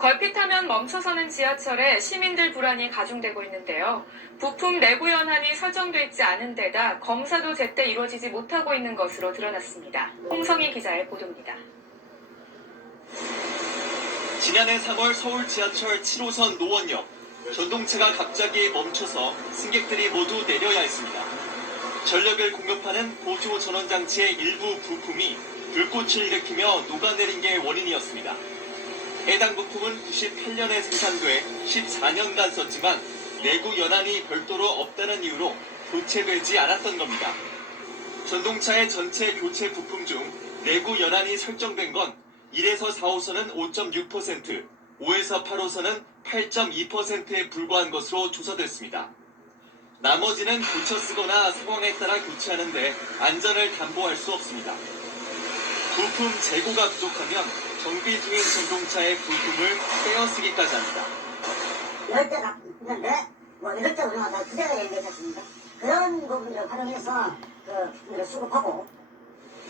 걸핏하면 멈춰서는 지하철에 시민들 불안이 가중되고 있는데요. 부품 내부 연한이 설정돼 있지 않은 데다 검사도 제때 이루어지지 못하고 있는 것으로 드러났습니다. 홍성희 기자의 보도입니다. 지난해 3월 서울 지하철 7호선 노원역. 전동차가 갑자기 멈춰서 승객들이 모두 내려야 했습니다. 전력을 공급하는 보조 전원장치의 일부 부품이 불꽃을 일으키며 녹아내린 게 원인이었습니다. 해당 부품은 98년에 생산돼 14년간 썼지만 내구 연한이 별도로 없다는 이유로 교체되지 않았던 겁니다. 전동차의 전체 교체 부품 중 내구 연한이 설정된 건 1에서 4호선은 5.6%, 5에서 8호선은 8.2%에 불과한 것으로 조사됐습니다. 나머지는 고쳐 쓰거나 상황에 따라 교체하는데 안전을 담보할 수 없습니다. 부품 재고가 부족하면 정비 중인 전동차의 부품을 떼어쓰기까지 합니다. 이럴 때가 있는데 이럴 때 우리가 다 부재가 되는 게 있었습니다. 그런 부분을 활용해서 부품을 수급하고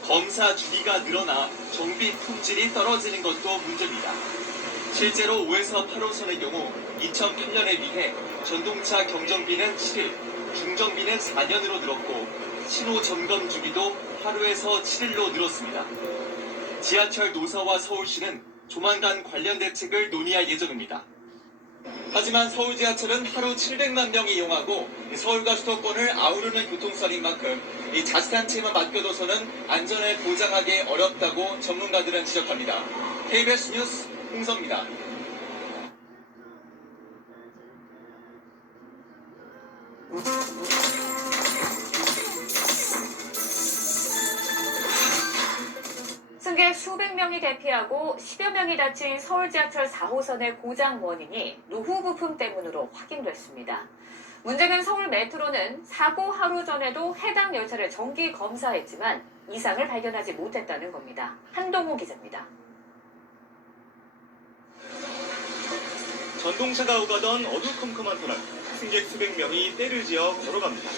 검사 주기가 늘어나 정비 품질이 떨어지는 것도 문제입니다. 실제로 5에서 8호선의 경우 2008년에 비해 전동차 경정비는 7일, 중정비는 4년으로 늘었고 신호 점검 주기도 하루에서 7일로 늘었습니다. 지하철 노사와 서울시는 조만간 관련 대책을 논의할 예정입니다. 하지만 서울 지하철은 하루 700만 명이 이용하고 서울과 수도권을 아우르는 교통수단인 만큼 이 자치단체만 맡겨둬서는 안전을 보장하기 어렵다고 전문가들은 지적합니다. KBS 뉴스 홍성입니다. 승객 수백 명이 대피하고 10여 명이 다친 서울 지하철 4호선의 고장 원인이 노후 부품 때문으로 확인됐습니다. 문제는 서울 메트로는 사고 하루 전에도 해당 열차를 정기 검사했지만 이상을 발견하지 못했다는 겁니다. 한동호 기자입니다. 전동차가 오가던 어두컴컴한 터널, 승객 수백 명이 때를 지어 걸어갑니다.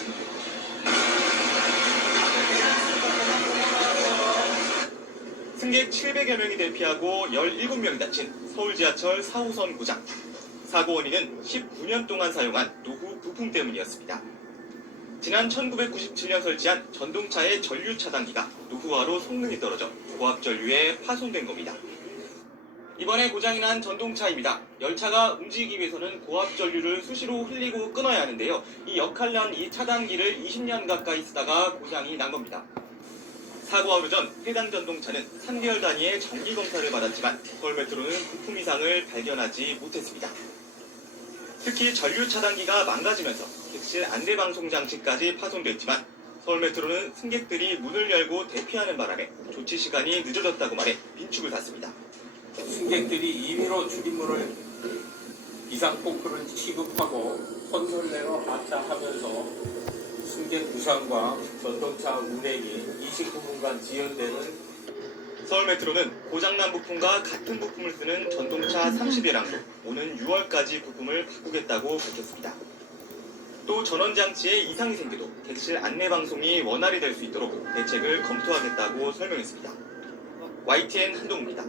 승객 700여 명이 대피하고 17명이 다친 서울 지하철 4호선 고장. 사고 원인은 19년 동안 사용한 노후 부품 때문이었습니다. 지난 1997년 설치한 전동차의 전류 차단기가 노후화로 성능이 떨어져 고압 전류에 파손된 겁니다. 이번에 고장이 난 전동차입니다. 열차가 움직이기 위해서는 고압 전류를 수시로 흘리고 끊어야 하는데요. 이 역할난 이 차단기를 20년 가까이 쓰다가 고장이 난 겁니다. 사고 하루 전 해당 전동차는 3개월 단위의 정기 검사를 받았지만 서울메트로는 부품 이상을 발견하지 못했습니다. 특히 전류 차단기가 망가지면서 객실 안내방송 장치까지 파손됐지만 서울메트로는 승객들이 문을 열고 대피하는 바람에 조치 시간이 늦어졌다고 말해 빈축을 샀습니다. 승객들이 임의로 출입문을 비상포크를 취급하고 컨설레로 하차하면서 승객 부상과 전동차 운행이 29분간 지연되는 서울메트로는 고장난 부품과 같은 부품을 쓰는 전동차 30여 량도 오는 6월까지 부품을 바꾸겠다고 밝혔습니다. 또 전원장치에 이상이 생겨도 객실 안내방송이 원활히 될 수 있도록 대책을 검토하겠다고 설명했습니다. YTN 한동우입니다.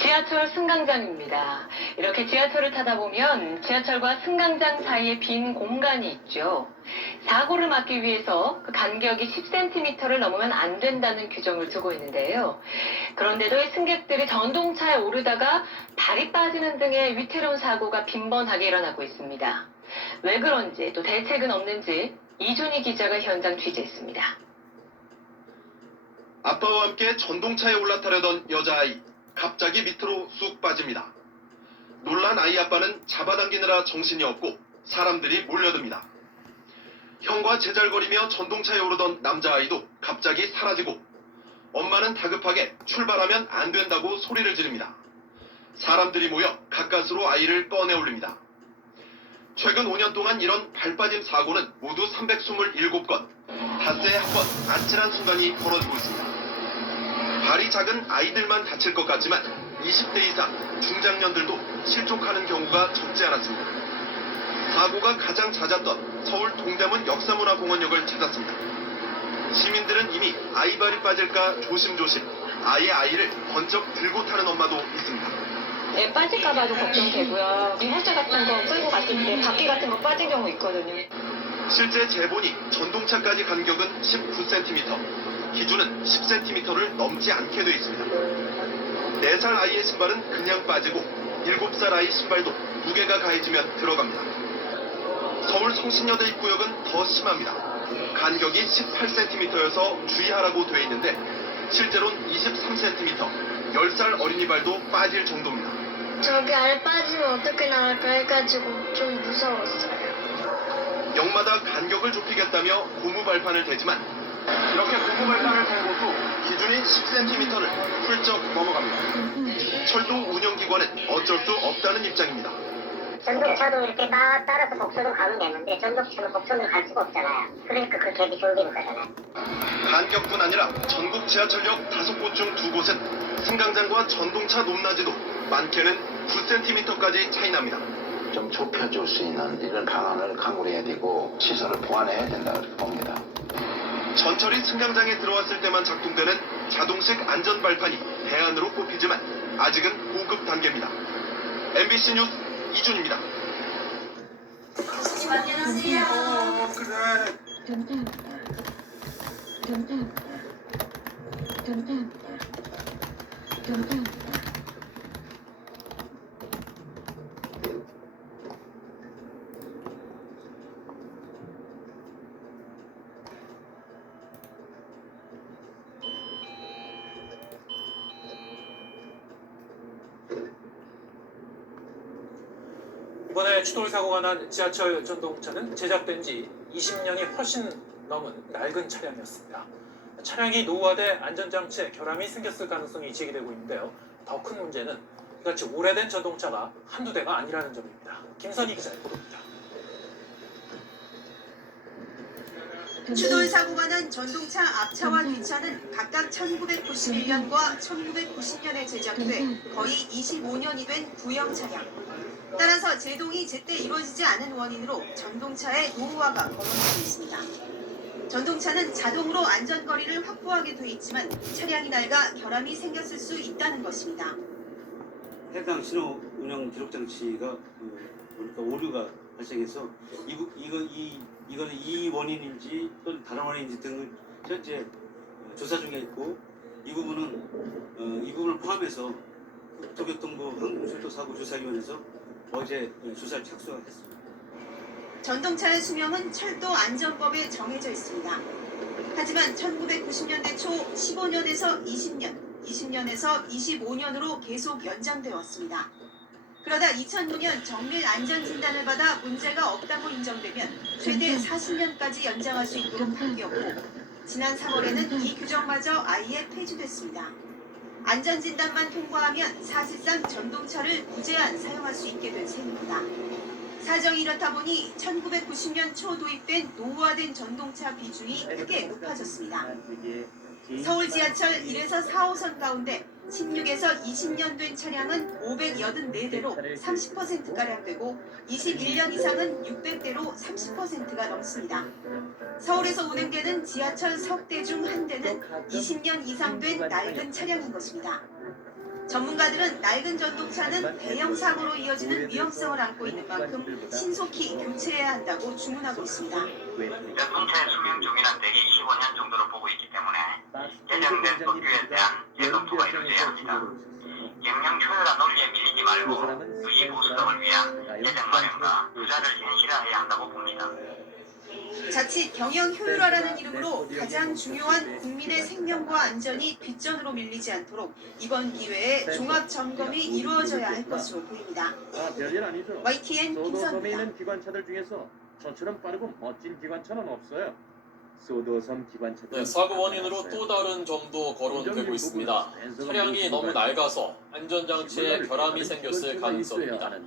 지하철 승강장입니다. 이렇게 지하철을 타다 보면 지하철과 승강장 사이에 빈 공간이 있죠. 사고를 막기 위해서 그 간격이 10cm를 넘으면 안 된다는 규정을 두고 있는데요. 그런데도 승객들이 전동차에 오르다가 발이 빠지는 등의 위태로운 사고가 빈번하게 일어나고 있습니다. 왜 그런지 또 대책은 없는지 이준희 기자가 현장 취재했습니다. 아빠와 함께 전동차에 올라타려던 여자아이. 갑자기 밑으로 쑥 빠집니다. 놀란 아이 아빠는 잡아당기느라 정신이 없고 사람들이 몰려듭니다. 형과 제잘거리며 전동차에 오르던 남자아이도 갑자기 사라지고 엄마는 다급하게 출발하면 안 된다고 소리를 지릅니다. 사람들이 모여 가까스로 아이를 꺼내 올립니다. 최근 5년 동안 이런 발빠짐 사고는 모두 327건, 닷새에 한 번 아찔한 순간이 벌어지고 있습니다. 발이 작은 아이들만 다칠 것 같지만 20대 이상 중장년들도 실족하는 경우가 적지 않았습니다. 사고가 가장 잦았던 서울 동대문 역사문화공원역을 찾았습니다. 시민들은 이미 아이발이 빠질까 조심조심 아이를 번쩍 들고 타는 엄마도 있습니다. 애 빠질까봐도 걱정되고요. 호재 같은 거 끌고 갔을 때 바퀴 같은 거 빠진 경우 있거든요. 실제 재보니 전동차까지 간격은 19cm, 기준은 10cm를 넘지 않게 돼 있습니다. 4살 아이의 신발은 그냥 빠지고 7살 아이 신발도 무게가 가해지면 들어갑니다. 서울 성신여대 입구역은 더 심합니다. 간격이 18cm여서 주의하라고 돼 있는데 실제로는 23cm, 10살 어린이 발도 빠질 정도입니다. 저기 알 빠지면 어떻게 나올까 해가지고 좀 무서웠어요. 역마다 간격을 좁히겠다며 고무 발판을 대지만 이렇게 고무 발판을 댄 곳도 기준인 10cm를 훌쩍 넘어갑니다. 철도 운영기관은 어쩔 수 없다는 입장입니다. 전동차도 이렇게 따라서 복선을 가면 되는데 전동차는 복선을 갈 수가 없잖아요. 그러니까 그 갭이 좁이는 거잖아요. 간격뿐 아니라 전국 지하철역 5곳 중 2곳은 승강장과 전동차 높낮이도 많게는 9cm까지 차이 납니다. 좀 좁혀줄 수 있는 이런 방안을 강구해야 되고 시설을 보완해야 된다 그렇게 봅니다. 전철이 승강장에 들어왔을 때만 작동되는 자동식 안전발판이 대안으로 꼽히지만 아직은 고급 단계입니다. MBC 뉴스 이준입니다. 교수님 안녕하세요. 이번에 추돌 사고가 난 지하철 전동차는 제작된 지 20년이 훨씬 넘은 낡은 차량이었습니다. 차량이 노후화돼 안전장치에 결함이 생겼을 가능성이 제기되고 있는데요. 더 큰 문제는 이같이 오래된 전동차가 한두 대가 아니라는 점입니다. 김선희 기자의 보도입니다. 추돌 사고가 난 전동차 앞차와 뒷차는 각각 1991년과 1990년에 제작돼 거의 25년이 된 구형 차량. 따라서 제동이 제때 이루어지지 않은 원인으로 전동차의 노후화가 거론되고 있습니다. 전동차는 자동으로 안전거리를 확보하게 돼 있지만 차량이 낡아 결함이 생겼을 수 있다는 것입니다. 해당 신호 운영 기록 장치가 그러니까 오류가 발생해서 이거는 이 원인인지 또는 다른 원인인지 등을 현재 조사 중에 있고 이 부분을 포함해서 국토교통부 항공철도사고 조사위원회에서 어제 조사를 착수했습니다. 전동차의 수명은 철도 안전법에 정해져 있습니다. 하지만 1990년대 초 15년에서 20년, 20년에서 25년으로 계속 연장되어 왔습니다. 그러다 2009년 정밀 안전진단을 받아 문제가 없다고 인정되면 최대 40년까지 연장할 수 있도록 바뀌었고 지난 3월에는 이 규정마저 아예 폐지됐습니다. 안전진단만 통과하면 사실상 전동차를 무제한 사용할 수 있게 된 셈입니다. 사정이 이렇다 보니 1990년 초 도입된 노후화된 전동차 비중이 크게 높아졌습니다. 서울 지하철 1에서 4호선 가운데 16에서 20년 된 차량은 584대로 30%가량 되고 21년 이상은 600대로 30%가 넘습니다. 서울에서 운행되는 지하철 석 대 중 한 대는 20년 이상 된 낡은 차량인 것입니다. 전문가들은 낡은 전동차는 대형 사고로 이어지는 위험성을 안고 있는 만큼 신속히 교체해야 한다고 주문하고 있습니다. 전동차의 수명 중이란 대개 25년 정도로 보고 있기 때문에 개정된 법규에 대한 재검토가 이루어져야 합니다. 경영 효율화 논리에 밀리지 말고 유지 보수성을 위한 재정 마련과 투자를 현실화해야 한다고 봅니다. 자칫 경영 효율화라는 이름으로 가장 중요한 국민의 생명과 안전이 뒷전으로 밀리지 않도록 이번 기회에 종합 점검이 이루어져야 할 것으로 보입니다. 별일 아니죠. YTN 소도 섬에 김선입니다. 있는 기관차들 중에서 저처럼 빠르고 멋진 기관차는 없어요. 네, 사고 원인으로 또 다른 점도 거론되고 있습니다. 차량이 너무 낡아서 안전장치에 결함이 생겼을 가능성입니다.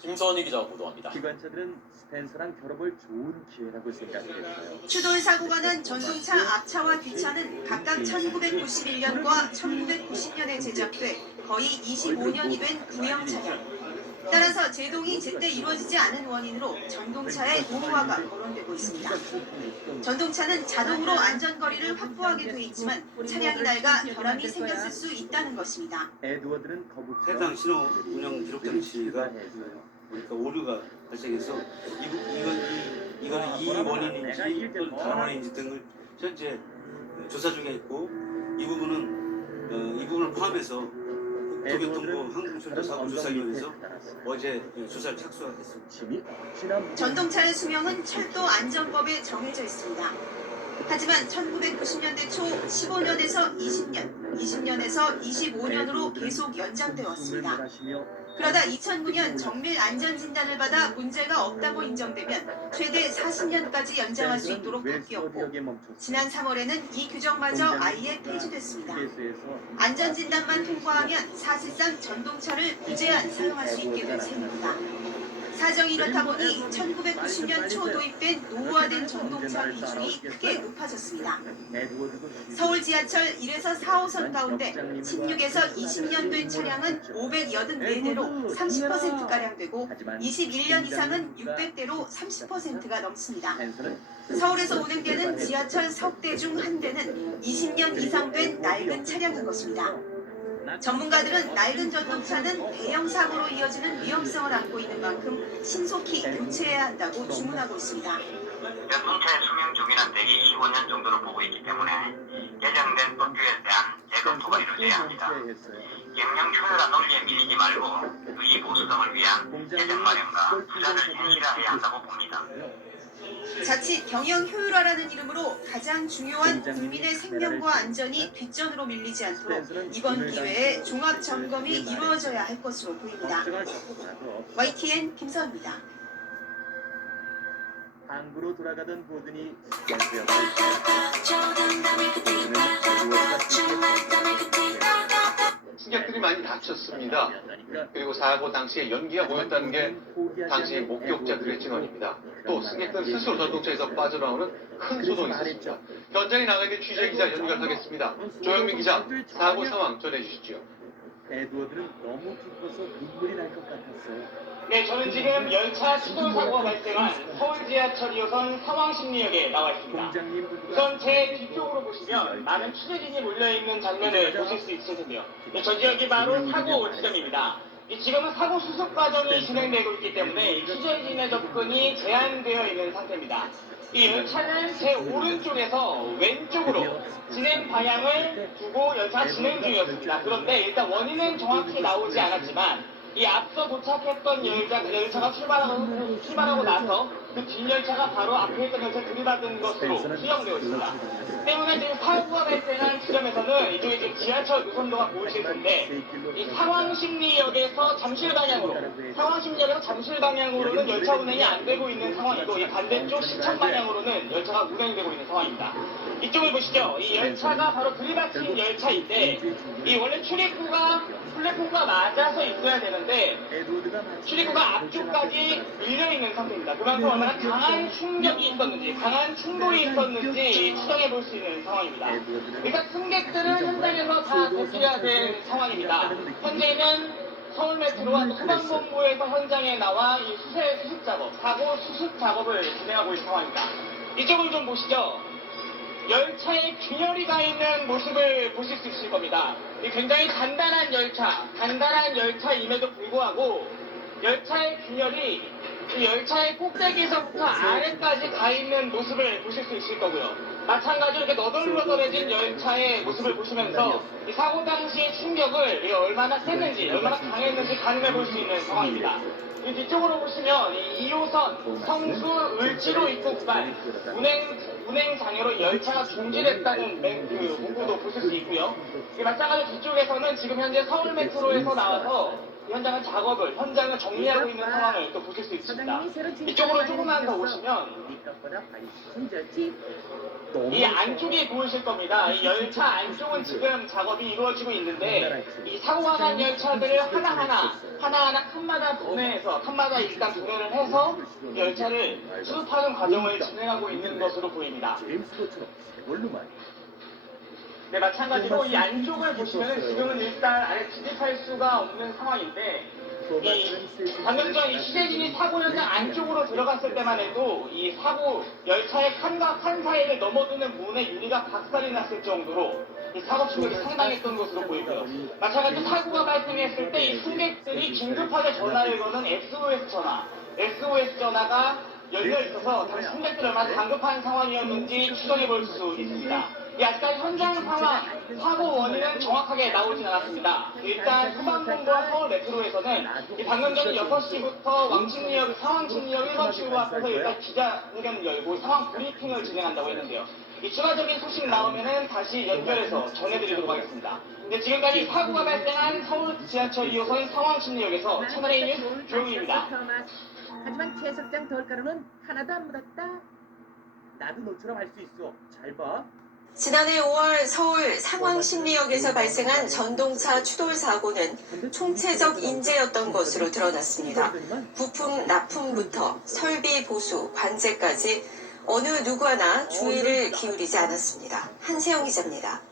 김선희 기자 보도합니다. 기관차들은 스펜서랑 결합을 좋은 기회라고 생각했어요. 추돌 사고가 난 전동차 앞차와 뒷차는 각각 1991년과 1990년에 제작돼 거의 25년이 된 구형 차량. 따라서 제동이 제때 이루어지지 않은 원인으로 전동차의 노후화가 거론되고 있습니다. 전동차는 자동으로 안전거리를 확보하게 돼 있지만 차량이 낡아 결함이 생겼을 수 있다는 것입니다. 에드워드는 거북 해당 신호 운영 기록 장치가 그러니까 오류가 발생해서 이거는 이 원인인지 또는 다른 원인인지 등을 현재 조사 중에 있고 이 부분을 포함해서 국토교통부 항공철도사고조사위원회에서 어제 조사를 착수했습니다. 전동차의 수명은 철도 안전법에 정해져 있습니다. 하지만 1990년대 초 15년에서 20년, 20년에서 25년으로 계속 연장되어 왔습니다. 그러다 2009년 정밀 안전진단을 받아 문제가 없다고 인정되면 최대 40년까지 연장할 수 있도록 바뀌었고 지난 3월에는 이 규정마저 아예 폐지됐습니다. 안전진단만 통과하면 사실상 전동차를 무제한 사용할 수 있게 된 셈입니다. 사정이 이렇다 보니 1990년 초 도입된 노후화된 전동차 비중이 크게 높아졌습니다. 서울 지하철 1에서 4호선 가운데 16에서 20년 된 차량은 584대로 30%가량 되고 21년 이상은 600대로 30%가 넘습니다. 서울에서 운행되는 지하철 석 대 중 한 대는 20년 이상 된 낡은 차량인 것입니다. 전문가들은 낡은 전동차는 대형 사고로 이어지는 위험성을 안고 있는 만큼 신속히 교체해야 한다고 주문하고 있습니다. 전동차의 수명 중이란 대기 15년 정도로 보고 있기 때문에 개정된 법규에 대한 재검토가 이루어져야 합니다. 경영 효율화 논리에 밀리지 말고 유지 보수성을 위한 재정 마련과 투자를 현실화해야 한다고 봅니다. 자칫 경영 효율화라는 이름으로 가장 중요한 국민의 생명과 안전이 뒷전으로 밀리지 않도록 이번 기회에 종합 점검이 이루어져야 할 것으로 보입니다. YTN 김서입니다. 항구로 돌아가던 보드니 승객들이 많이 다쳤습니다. 그리고 사고 당시에 연기가 보였다는 게 당시 목격자들의 증언입니다. 또 승객들 스스로 전동차에서 빠져나오는 큰 소동이 있었습니다. 현장에 나가 있는 취재기자 연결하겠습니다. 조영민 기자, 사고 상황 전해주시죠. 에드워드는 너무 기뻐서 눈물이 날 것 같았어요. 네, 저는 지금 열차 추돌 사고가 발생한 서울 지하철 2호선 상황심리역에 나와 있습니다. 우선 제 뒤쪽으로 보시면 많은 취재진이 몰려있는 장면을 보실 수 있을 텐데요. 네, 저 지역이 바로 사고 지점입니다. 지금은 사고 수습 과정이 진행되고 있기 때문에 취재진의 접근이 제한되어 있는 상태입니다. 이 열차는 제 오른쪽에서 왼쪽으로 진행 방향을 두고 열차가 진행 중이었습니다. 그런데 일단 원인은 정확히 나오지 않았지만 이 앞서 도착했던 열차가 출발하고 나서 그 뒷열차가 바로 앞에 있던 열차를 들이받은 것으로 수정되어 있습니다. 때문에 지금 사고가 발생한 지점에서는 이쪽에 지금 지하철 노선도가 보이실 텐데 이 상황심리역에서 잠실 방향으로는 열차 운행이 안 되고 있는 상황이고 이 반대쪽 시청 방향으로는 열차가 운행되고 있는 상황입니다. 이쪽을 보시죠. 이 열차가 바로 들이받힌 열차인데 이 원래 출입구가 플랫폼과 맞아서 있어야 되는데 출입구가 앞쪽까지 밀려있는 상태입니다. 그만큼 얼마나 강한 충격이 있었는지 강한 충돌이 있었는지 추정해 볼 수 있는 상황입니다. 일단 승객들은 현장에서 다 대피해야 될 상황입니다. 현재는 서울메트로와 소방본부에서 현장에 나와 이 수습 작업, 사고 수습 작업을 진행하고 있는 상황입니다. 이쪽을 좀 보시죠. 열차에 균열이 가 있는 모습을 보실 수 있을 겁니다. 굉장히 단단한 열차임에도 불구하고 열차의 균열이 이 열차의 꼭대기에서부터 아래까지 가 있는 모습을 보실 수 있을 거고요. 마찬가지로 이렇게 너덜너덜해진 열차의 모습을 보시면서 이 사고 당시의 충격을 얼마나 셌는지, 얼마나 강했는지 가늠해 볼 수 있는 상황입니다. 이 뒤쪽으로 보시면 이 2호선 성수 을지로 입구 구간 운행 장애로 열차가 중지됐다는 그 문구도 보실 수 있고요. 마찬가지로 뒤쪽에서는 지금 현재 서울 메트로에서 나와서 현장을 정리하고 있는 상황을 또 보실 수 있습니다. 이쪽으로 조금만 더 오시면 이 안쪽이 보이실 겁니다. 이 열차 안쪽은 지금 작업이 이루어지고 있는데 이 사고가 난 열차들을 하나하나 칸마다 분해해서 칸마다 일단 분해를 해서 이 열차를 수습하는 과정을 진행하고 있는 것으로 보입니다. 네, 마찬가지로 이 안쪽을 보시면 지금은 일단 아예 진입할 수가 없는 상황인데 방금 전 이 취재진이 사고 현장 안쪽으로 들어갔을 때만 해도 이 사고 열차의 칸과 칸 사이를 넘어드는 문의 유리가 박살이 났을 정도로 이 사고 충격이 상당했던 것으로 보이고요. 마찬가지로 사고가 발생했을 때 이 승객들이 긴급하게 전화를 거는 SOS 전화가 열려 있어서 당시 승객들이 얼마나 당급한 상황이었는지 추정해 볼 수 있습니다. 아직까지 현장 상황, 사고 원인은 정확하게 나오진 않았습니다. 일단 소방본부와 서울 메트로에서는 방금 전 6시부터 상황침리역 1번 출구 앞에서 일단 기자회견을 열고 상황 브리핑을 진행한다고 했는데요. 이 추가적인 소식 나오면은 다시 연결해서 전해드리도록 하겠습니다. 네, 지금까지 사고가 발생한 서울 지하철 2호선 상황침리역에서 채널A 뉴스 조용입니다. 하지만 채석장 덜가루는 하나도 안 묻었다. 나도 너처럼 할 수 있어. 잘 봐. 지난해 5월 서울 상황심리역에서 발생한 전동차 추돌 사고는 총체적 인재였던 것으로 드러났습니다. 부품 납품부터 설비 보수, 관제까지 어느 누구 하나 주의를 기울이지 않았습니다. 한세영 기자입니다.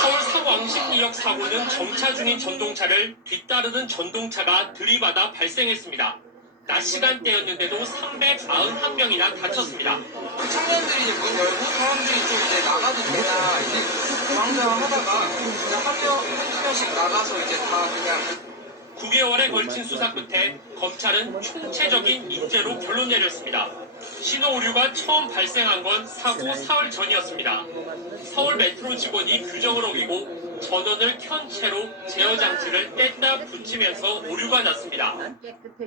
서울 상황심리역 사고는 정차 중인 전동차를 뒤따르는 전동차가 들이받아 발생했습니다. 낮 시간대였는데도 391명이나 다쳤습니다. 청년들이 이제 문 열고 사람들이 좀 이제 나가도 되나 이제 방황하다가 그냥 한두 명씩 나가서 이제 다 그냥 9개월에 걸친 수사 끝에 검찰은 총체적인 인재로 결론 내렸습니다. 신호 오류가 처음 발생한 건 사고 사흘 전이었습니다. 서울 메트로 직원이 규정을 어기고 전원을 켠 채로 제어 장치를 뗐다 붙이면서 오류가 났습니다.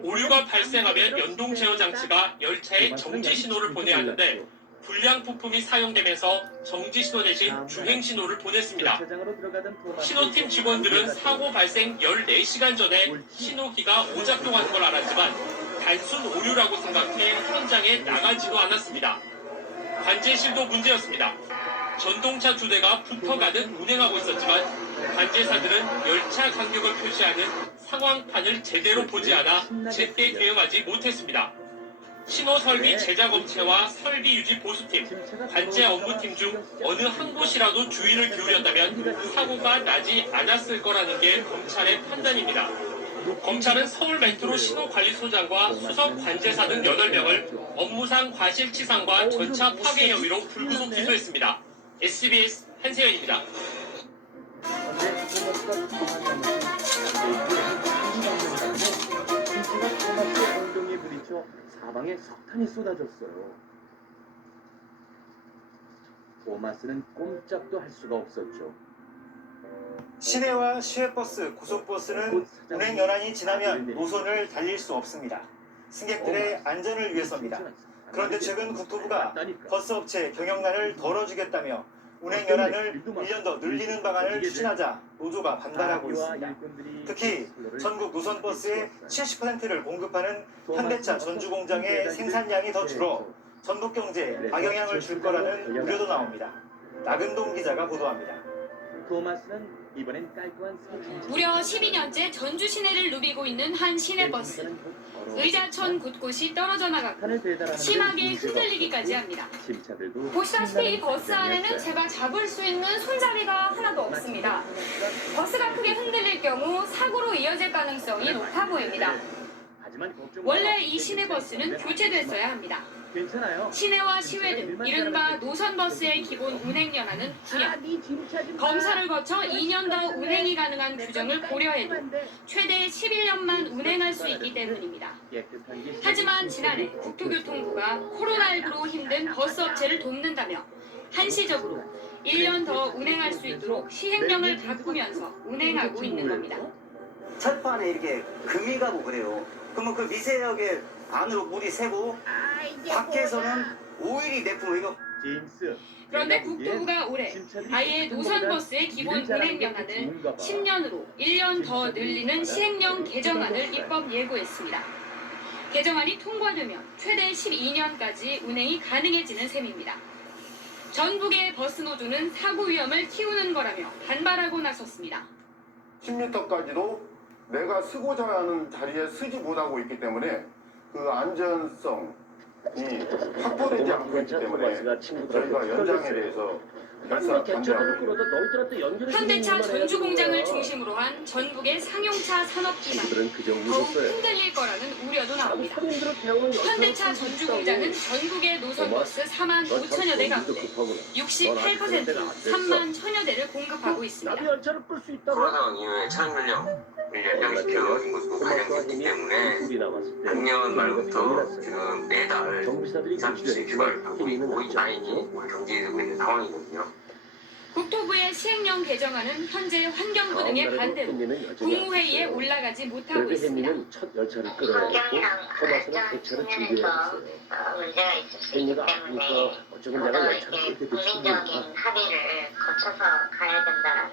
오류가 발생하면 연동 제어 장치가 열차에 정지 신호를 보내야 하는데 불량 부품이 사용되면서 정지 신호 대신 주행 신호를 보냈습니다. 신호팀 직원들은 사고 발생 14시간 전에 신호기가 오작동하는 걸 알았지만 단순 오류라고 생각해 현장에 나가지도 않았습니다. 관제실도 문제였습니다. 전동차 2대가 붙어가듯 운행하고 있었지만 관제사들은 열차 간격을 표시하는 상황판을 제대로 보지 않아 제때 대응하지 못했습니다. 신호설비 제작업체와 설비 유지 보수팀, 관제 업무팀 중 어느 한 곳이라도 주의를 기울였다면 사고가 나지 않았을 거라는 게 검찰의 판단입니다. 검찰은 서울 메트로 신호관리소장과 수석 관제사 등 8명을 업무상 과실치상과 전차 파괴 혐의로 불구속 기소했습니다. SBS 한세현입니다. 엉덩이에 부딪혀 사방에 석탄이 쏟아졌어요. 토마스는 꼼짝도 할 수가 없었죠. 시내와 시외버스, 고속버스는 운행 연한이 지나면 노선을 달릴 수 없습니다. 승객들의 안전을 위해서입니다. 그런데 최근 국토부가 버스업체 경영난을 덜어주겠다며 운행 연한을 1년 더 늘리는 방안을 추진하자 노조가 반발하고 있습니다. 특히 전국 노선버스의 70%를 공급하는 현대차 전주공장의 생산량이 더 줄어 전국 경제에 악영향을 줄 거라는 우려도 나옵니다. 나근동 기자가 보도합니다. 토마스는 이번엔 깔끔한 무려 12년째 전주 시내를 누비고 있는 한 시내버스. 의자천 곳곳이 떨어져 나가고 심하게 흔들리기까지 합니다. 보시다시피 이 버스 안에는 제가 잡을 수 있는 손잡이가 하나도 없습니다. 버스가 크게 흔들릴 경우 사고로 이어질 가능성이 높아 보입니다. 원래 이 시내버스는 교체됐어야 합니다. 시내와 시외 등 이른바 노선버스의 기본 운행연한은 9년. 검사를 거쳐 2년 더 운행이 가능한 규정을 고려해도 최대 11년만 운행할 수 있기 때문입니다. 하지만 지난해 국토교통부가 코로나19로 힘든 버스업체를 돕는다며 한시적으로 1년 더 운행할 수 있도록 시행령을 바꾸면서 운행하고 있는 겁니다. 철판에 이렇게 금이 가고 그래요. 그러면 그 미세하게 안으로 물이 새고 밖에서는 오일이 내뿜어 이거. 그런데 국토부가 올해 아예 노선버스의 기본 운행연한을 10년으로 1년 더 늘리는 시행령 개정안을 입법 예고했습니다. 개정안이 통과되면 최대 12년까지 운행이 가능해지는 셈입니다. 전북의 버스 노조는 사고 위험을 키우는 거라며 반발하고 나섰습니다. 10m까지도 내가 쓰고자 하는 자리에 쓰지 못하고 있기 때문에 그 안전성이 확보되지 않고 있기 때문에 저희가 연장에 대해서 결사 반대하고 현대차 전주 공장을 중심으로 한 전북의 상용차 산업 기반 더욱 흔들릴 거라는 우려도 나옵니다. 현대차 전주 공장은 전국의 노선버스 4만 5천여 대 가운데 68%인 3만 1천여 대를 공급하고 있습니다. 코로나 상황 이후에 차량 연령을 연장시켜준 것도 관련됐기 때문에 작년 말부터 지금 매달 30씩 휴가를 가고 있고 다행히 경제되고 있는 상황이거든요. 국토부의 시행령 개정안은 현재 환경부 등의 반대로 국무회의에 올라가지 못하고 있습니다. 환경이랑 안전 측면에서 문제가 있을 수 있기 때문에 보다 이렇게 국민적인 합의를 거쳐서 가야 된다라는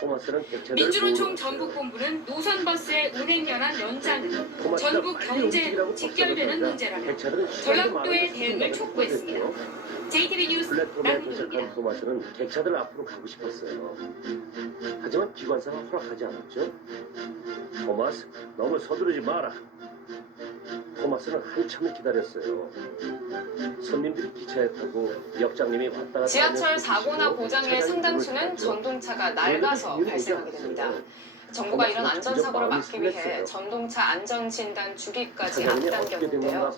거고. 민주노총 전북본부는 노선버스의 운행연한 연장은 전북 경제로 직결되는 문제라며 전라북도의 대응을 촉구했습니다. JTB 뉴스 남국입니다. 토마스는 객차들 앞으로 가고 싶었어요. 하지만 기관사가 허락하지 않았죠. 토마스, 너무 서두르지 마라. 토마스는 한참을 기다렸어요. 손님들이 기차에 타고 역장님이 왔다 갔다 지하철 사고나 고장의 상당수는 전동차가 낡아서 발생하게 됩니다. 정부가 이런 안전사고를 막기 위해 전동차 안전진단 주기까지 앞당겼는데요.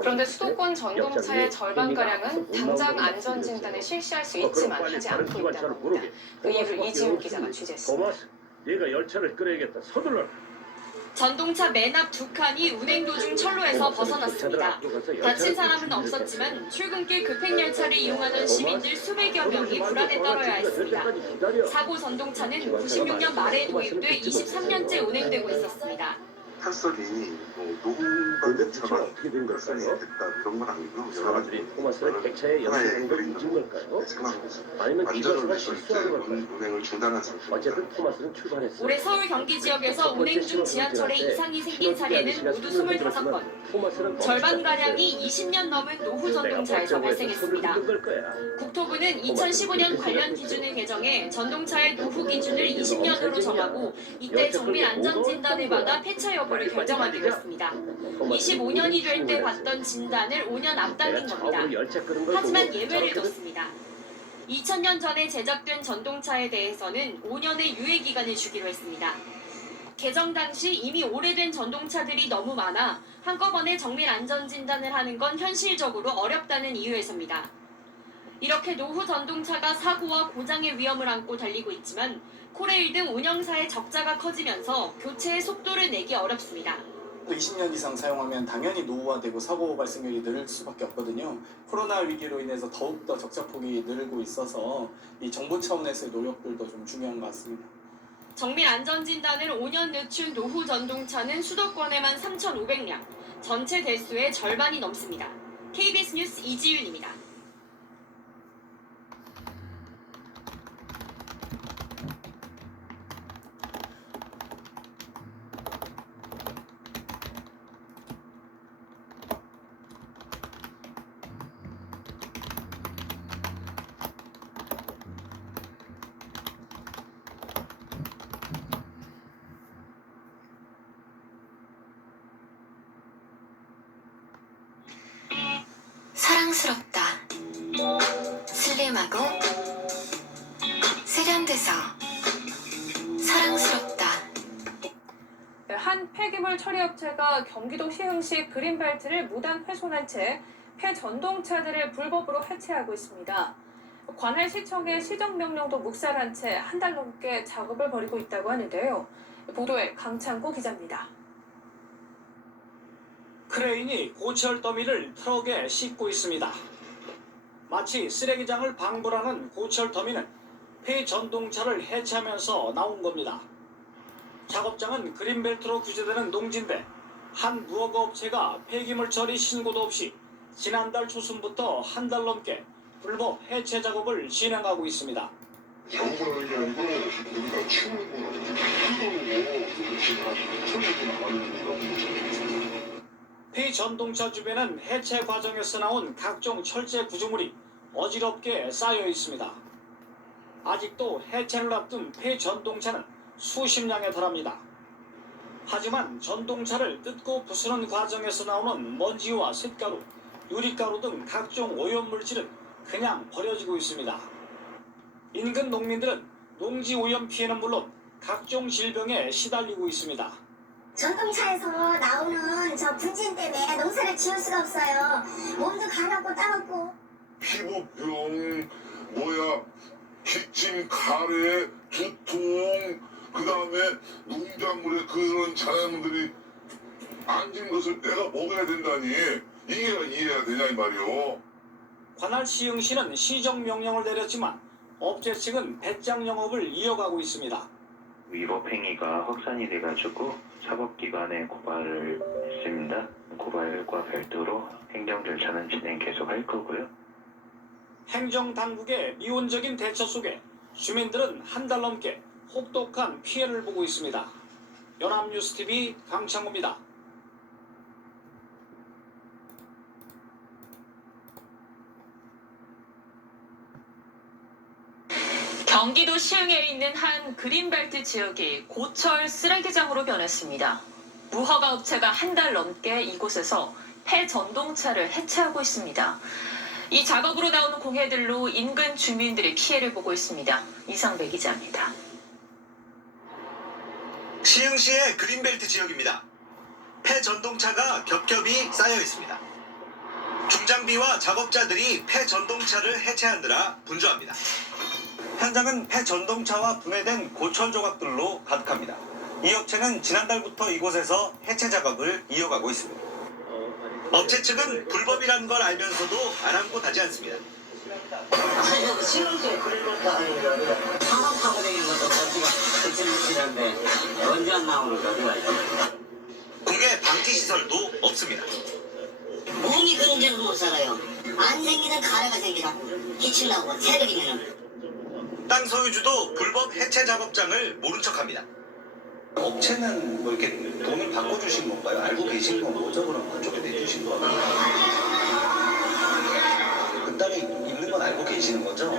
그런데 수도권 전동차의 절반가량은 당장 안전진단을 실시할 수 있지만 하지 않고 있다고 합니다. 그 이유를 이지훈 기자가 취재했습니다. 토마스, 네가 열차를 끌어야겠다. 서둘러라. 전동차 맨 앞 두 칸이 운행 도중 철로에서 벗어났습니다. 다친 사람은 없었지만 출근길 급행열차를 이용하던 시민들 수백여 명이 불안에 떨어야 했습니다. 사고 전동차는 96년 말에 도입돼 23년째 운행되고 있었습니다. 탈선이 노후가 대처가 발생이 됐다 그런 건 아니고 여러 가지 토마스는 객차에 연장된 걸 잊은 걸까요? 아니면 기관사가 실수한 걸까요? 운행을 중단한 상태입니다. 어쨌든 토마스는 출발했어요. 올해 서울 경기 지역에서 운행 중 지하철에 이상이 생긴 사례는 모두 25건. 절반가량이 20년 넘은 노후 전동차에서 발생했습니다. 국토부는 2015년 관련 기준을 개정해 전동차의 노후 기준을 20년으로 정하고 이때 정밀 안전진단을 받아 폐차 여부를 결정하기로 했습니다. 25년이 될 때 받던 진단을 5년 앞당긴 겁니다. 하지만 예외를 뒀습니다. 2000년 전에 제작된 전동차에 대해서는 5년의 유예기간을 주기로 했습니다. 개정 당시 이미 오래된 전동차들이 너무 많아 한꺼번에 정밀 안전진단을 하는 건 현실적으로 어렵다는 이유에서입니다. 이렇게 노후 전동차가 사고와 고장의 위험을 안고 달리고 있지만 코레일 등 운영사의 적자가 커지면서 교체의 속도를 내기 어렵습니다. 20년 이상 사용하면 당연히 노후화되고 사고 발생률이 늘 수밖에 없거든요. 코로나 위기로 인해서 더욱더 적자폭이 늘고 있어서 이 정부 차원에서의 노력들도 좀 중요한 것 같습니다. 정밀 안전진단을 5년 늦춘 노후 전동차는 수도권에만 3,500량, 전체 대수의 절반이 넘습니다. KBS 뉴스 이지윤입니다. 사랑스럽다. 슬림하고 세련돼서 사랑스럽다. 한 폐기물 처리 업체가 경기도 시흥시 그린벨트를 무단 훼손한 채 폐전동차들을 불법으로 해체하고 있습니다. 관할 시청의 시정명령도 묵살한 채 한 달 넘게 작업을 벌이고 있다고 하는데요. 보도에 강창구 기자입니다. 크레인이 고철 더미를 트럭에 싣고 있습니다. 마치 쓰레기장을 방불하는 고철 더미는 폐전동차를 해체하면서 나온 겁니다. 작업장은 그린벨트로 규제되는 농지인데 한 무허가 업체가 폐기물 처리 신고도 없이 지난달 초순부터 한 달 넘게 불법 해체 작업을 진행하고 있습니다. 정부를 위한 게 우리가 충분히 힘들고 그렇게 지나가는 소리도 나가는 거고 폐 전동차 주변은 해체 과정에서 나온 각종 철제 구조물이 어지럽게 쌓여 있습니다. 아직도 해체를 앞둔 폐 전동차는 수십 량에 달합니다. 하지만 전동차를 뜯고 부수는 과정에서 나오는 먼지와 쇳가루, 유리가루 등 각종 오염물질은 그냥 버려지고 있습니다. 인근 농민들은 농지 오염 피해는 물론 각종 질병에 시달리고 있습니다. 전동차에서 나오는 저 분진 때문에 농사를 지을 수가 없어요. 몸도 가렵고 따갑고. 피부병, 기침, 가래, 두통, 그 다음에 농작물에 그런 자연들이 앉은 것을 내가 먹어야 된다니 이게 이해가 되냐 이 말이오. 관할 시흥시는 시정 명령을 내렸지만 업체 측은 배짱 영업을 이어가고 있습니다. 위법 행위가 확산이 돼가지고 사법기관에 고발을 했습니다. 고발과 별도로 행정 절차는 진행 계속할 거고요. 행정당국의 미온적인 대처 속에 주민들은 한 달 넘게 혹독한 피해를 보고 있습니다. 연합뉴스TV 강창호입니다. 경기도 시흥에 있는 한 그린벨트 지역이 고철 쓰레기장으로 변했습니다. 무허가 업체가 한 달 넘게 이곳에서 폐 전동차를 해체하고 있습니다. 이 작업으로 나오는 공해들로 인근 주민들이 피해를 보고 있습니다. 이상배 기자입니다. 시흥시의 그린벨트 지역입니다. 폐 전동차가 겹겹이 쌓여 있습니다. 중장비와 작업자들이 폐 전동차를 해체하느라 분주합니다. 현장은 폐 전동차와 분해된 고철 조각들로 가득합니다. 이 업체는 지난달부터 이곳에서 해체 작업을 이어가고 있습니다. 업체 측은 불법이라는 걸 알면서도 아랑곳하지 않습니다. 시흥시에 그린벨트 하는 거는 사람 타고 다니는 것도 어디가 그치는데 언제 안 나오는 게 어디가 있어. 공해 방지 시설도 없습니다. 몸이 그런데도 못 살아요. 안 생기는 가래가 생기라고. 기침 나고 새벽이면은. 땅 소유주도 불법 해체 작업장을 모른 척합니다. 업체는 뭐 이렇게 돈을 바꿔주신 건가요? 알고 계신 건 뭐죠? 그럼 그쪽에 내주신 거는? 그 땅에 있는 건 알고 계시는 거죠?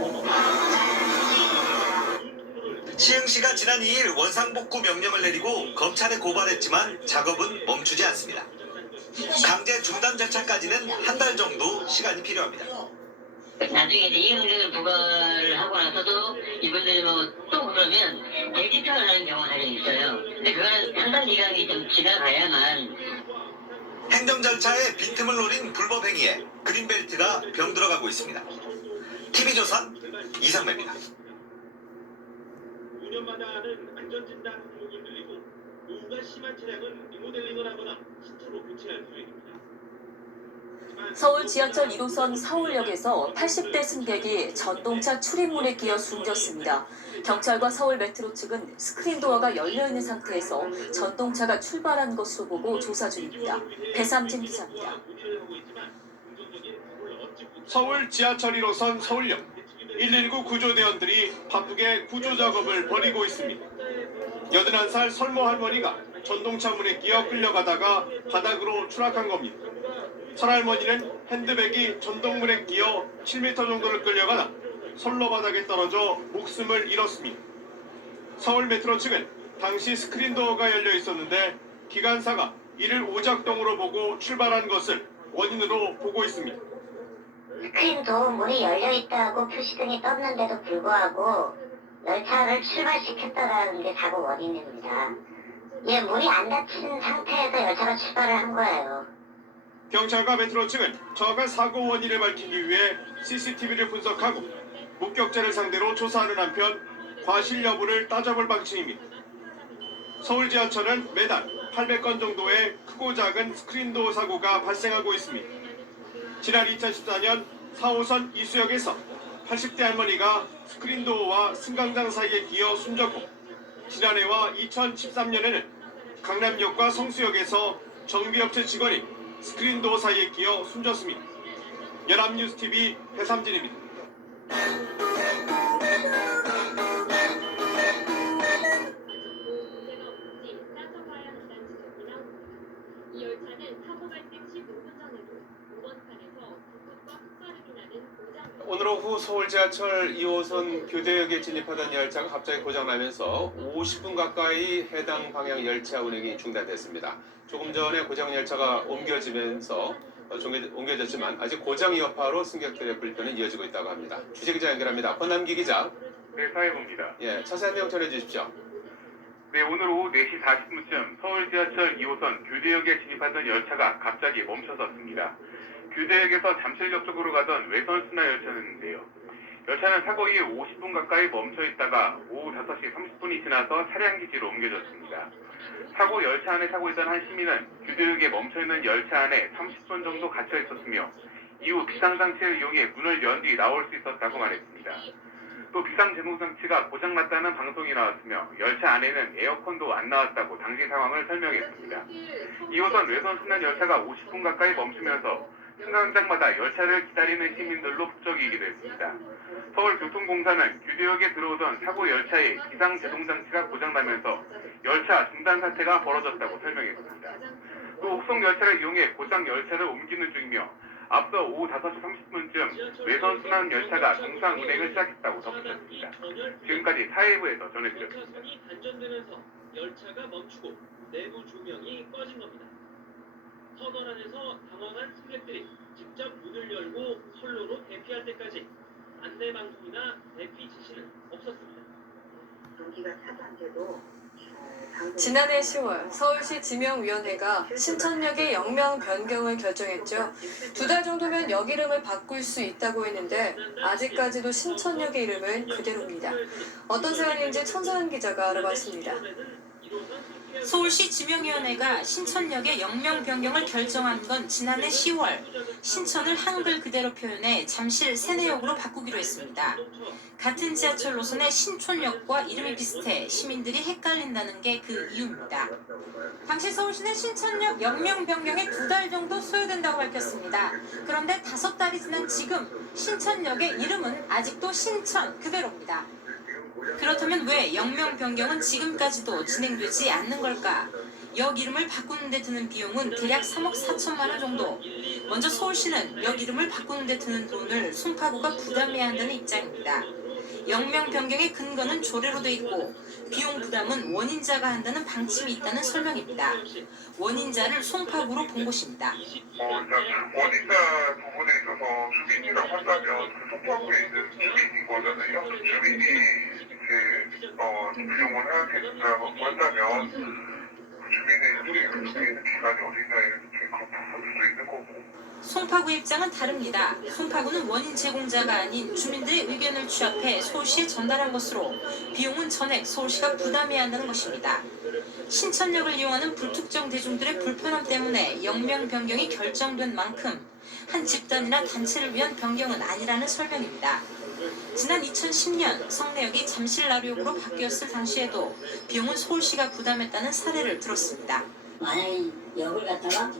시흥시가 지난 2일 원상복구 명령을 내리고 검찰에 고발했지만 작업은 멈추지 않습니다. 강제 중단 절차까지는 한 달 정도 시간이 필요합니다. 나중에 이제 이행정을 부과하고 나서도 이분들이 또 그러면 대집행을 하는 경우가 사실 있어요. 근데 그거는 상당 기간이 좀 지나가야만. 행정 절차에 빈틈을 노린 불법 행위에 그린벨트가 병들어가고 있습니다. TV조선 이상배입니다. 5년마다 하는 안전진단 항목이 늘리고 노후가 심한 차량은 리모델링을 하거나 신차로 교체할 계획입니다. 서울 지하철 1호선 서울역에서 80대 승객이 전동차 출입문에 끼어 숨졌습니다. 경찰과 서울 메트로 측은 스크린도어가 열려있는 상태에서 전동차가 출발한 것으로 보고 조사 중입니다. 배삼진 기자입니다. 서울 지하철 1호선 서울역 119 구조대원들이 바쁘게 구조 작업을 벌이고 있습니다. 81살 설모 할머니가 전동차 문에 끼어 끌려가다가 바닥으로 추락한 겁니다. 설 할머니는 핸드백이 전동문에 끼어 7m 정도를 끌려가다 선로 바닥에 떨어져 목숨을 잃었습니다. 서울 메트로 측은 당시 스크린도어가 열려 있었는데 기관사가 이를 오작동으로 보고 출발한 것을 원인으로 보고 있습니다. 스크린도 문이 열려 있다고 표시등이 떴는데도 불구하고 열차를 출발시켰다는 게 사고 원인입니다. 예, 문이 안 닫힌 상태에서 열차가 출발을 한 거예요. 경찰과 메트로 측은 정확한 사고 원인을 밝히기 위해 CCTV를 분석하고 목격자를 상대로 조사하는 한편 과실 여부를 따져볼 방침입니다. 서울 지하철은 매달 800건 정도의 크고 작은 스크린도어 사고가 발생하고 있습니다. 지난 2014년 4호선 이수역에서 80대 할머니가 스크린도어와 승강장 사이에 끼어 숨졌고 지난해와 2013년에는 강남역과 성수역에서 정비업체 직원이 스크린도어 사이에 끼어 숨졌습니다. 연합뉴스TV 배삼진입니다. 이 열차는 사고 발생 오늘 오후 서울 지하철 2호선 교대역에 진입하던 열차가 갑자기 고장나면서 50분 가까이 해당 방향 열차 운행이 중단됐습니다. 조금 전에 고장 열차가 옮겨지면서 옮겨졌지만 아직 고장 여파로 승객들의 불편은 이어지고 있다고 합니다. 취재 기자 연결합니다. 권남기 기자. 네, 사회부입니다. 예, 자세한 내용 전해주십시오. 네, 오늘 오후 4시 40분쯤 서울 지하철 2호선 교대역에 진입하던 열차가 갑자기 멈춰섰습니다. 교대역에서 잠실역 쪽으로 가던 외선순환 열차였는데요. 열차는 사고 이후 50분 가까이 멈춰 있다가 오후 5시 30분이 지나서 차량기지로 옮겨졌습니다. 사고 열차 안에 타고 있던 한 시민은 교대역에 멈춰 있는 열차 안에 30분 정도 갇혀 있었으며 이후 비상장치를 이용해 문을 연 뒤 나올 수 있었다고 말했습니다. 또 비상제동장치가 고장났다는 방송이 나왔으며 열차 안에는 에어컨도 안 나왔다고 당시 상황을 설명했습니다. 2호선 외선순환 열차가 50분 가까이 멈추면서 승강장마다 열차를 기다리는 시민들로 북적이기도 했습니다. 서울교통공사는 교대역에 들어오던 사고 열차의 비상제동장치가 고장나면서 열차 중단 사태가 벌어졌다고 설명했습니다. 또 혹성 열차를 이용해 고장 열차를 옮기는 중이며 앞서 오후 5시 30분쯤 외선순환 열차가 정상 운행을 시작했다고 덧붙였습니다. 지금까지 사회부에서 전해드렸습니다. 열차선이 단전되면서 열차가 멈추고 내부 조명이 꺼진 겁니다. 터널 안에서 당황한 승객들이 직접 문을 열고 선로로 대피할 때까지 안내 방송이나 대피 지시는 없었습니다. 경기가 차단돼도 지난해 10월 서울시 지명위원회가 신천역의 역명 변경을 결정했죠. 2달 정도면 역 이름을 바꿀 수 있다고 했는데 아직까지도 신천역의 이름은 그대로입니다. 어떤 상황인지 천서연 기자가 알아봤습니다. 서울시 지명위원회가 신천역의 역명 변경을 결정한 건 지난해 10월. 신천을 한글 그대로 표현해 잠실 세내역으로 바꾸기로 했습니다. 같은 지하철 노선의 신촌역과 이름이 비슷해 시민들이 헷갈린다는 게 그 이유입니다. 당시 서울시는 신천역 역명 변경에 2달 정도 소요된다고 밝혔습니다. 그런데 5달이 지난 지금 신천역의 이름은 아직도 신천 그대로입니다. 그렇다면 왜 역명 변경은 지금까지도 진행되지 않는 걸까? 역 이름을 바꾸는 데 드는 비용은 대략 3억 4천만 원 정도. 먼저 서울시는 역 이름을 바꾸는 데 드는 돈을 송파구가 부담해야 한다는 입장입니다. 역명 변경의 근거는 조례로 돼 있고 비용 부담은 원인자가 한다는 방침이 있다는 설명입니다. 원인자를 송파구로 본 곳입니다. 원인자 부분에 있어서 주민이라고 한다면 그 송파구에 있는 주민인 거잖아요. 주민이 비용을 해야 된다고 한다면 주민의 기간이 어디냐 이렇게 그렇게 볼 수도 있는 거고. 송파구 입장은 다릅니다. 송파구는 원인 제공자가 아닌 주민들의 의견을 취합해 서울시에 전달한 것으로 비용은 전액 서울시가 부담해야 한다는 것입니다. 신천역을 이용하는 불특정 대중들의 불편함 때문에 역명 변경이 결정된 만큼 한 집단이나 단체를 위한 변경은 아니라는 설명입니다. 지난 2010년 성내역이 잠실 나루역으로 바뀌었을 당시에도 비용은 서울시가 부담했다는 사례를 들었습니다. 만약에 역을 갖다가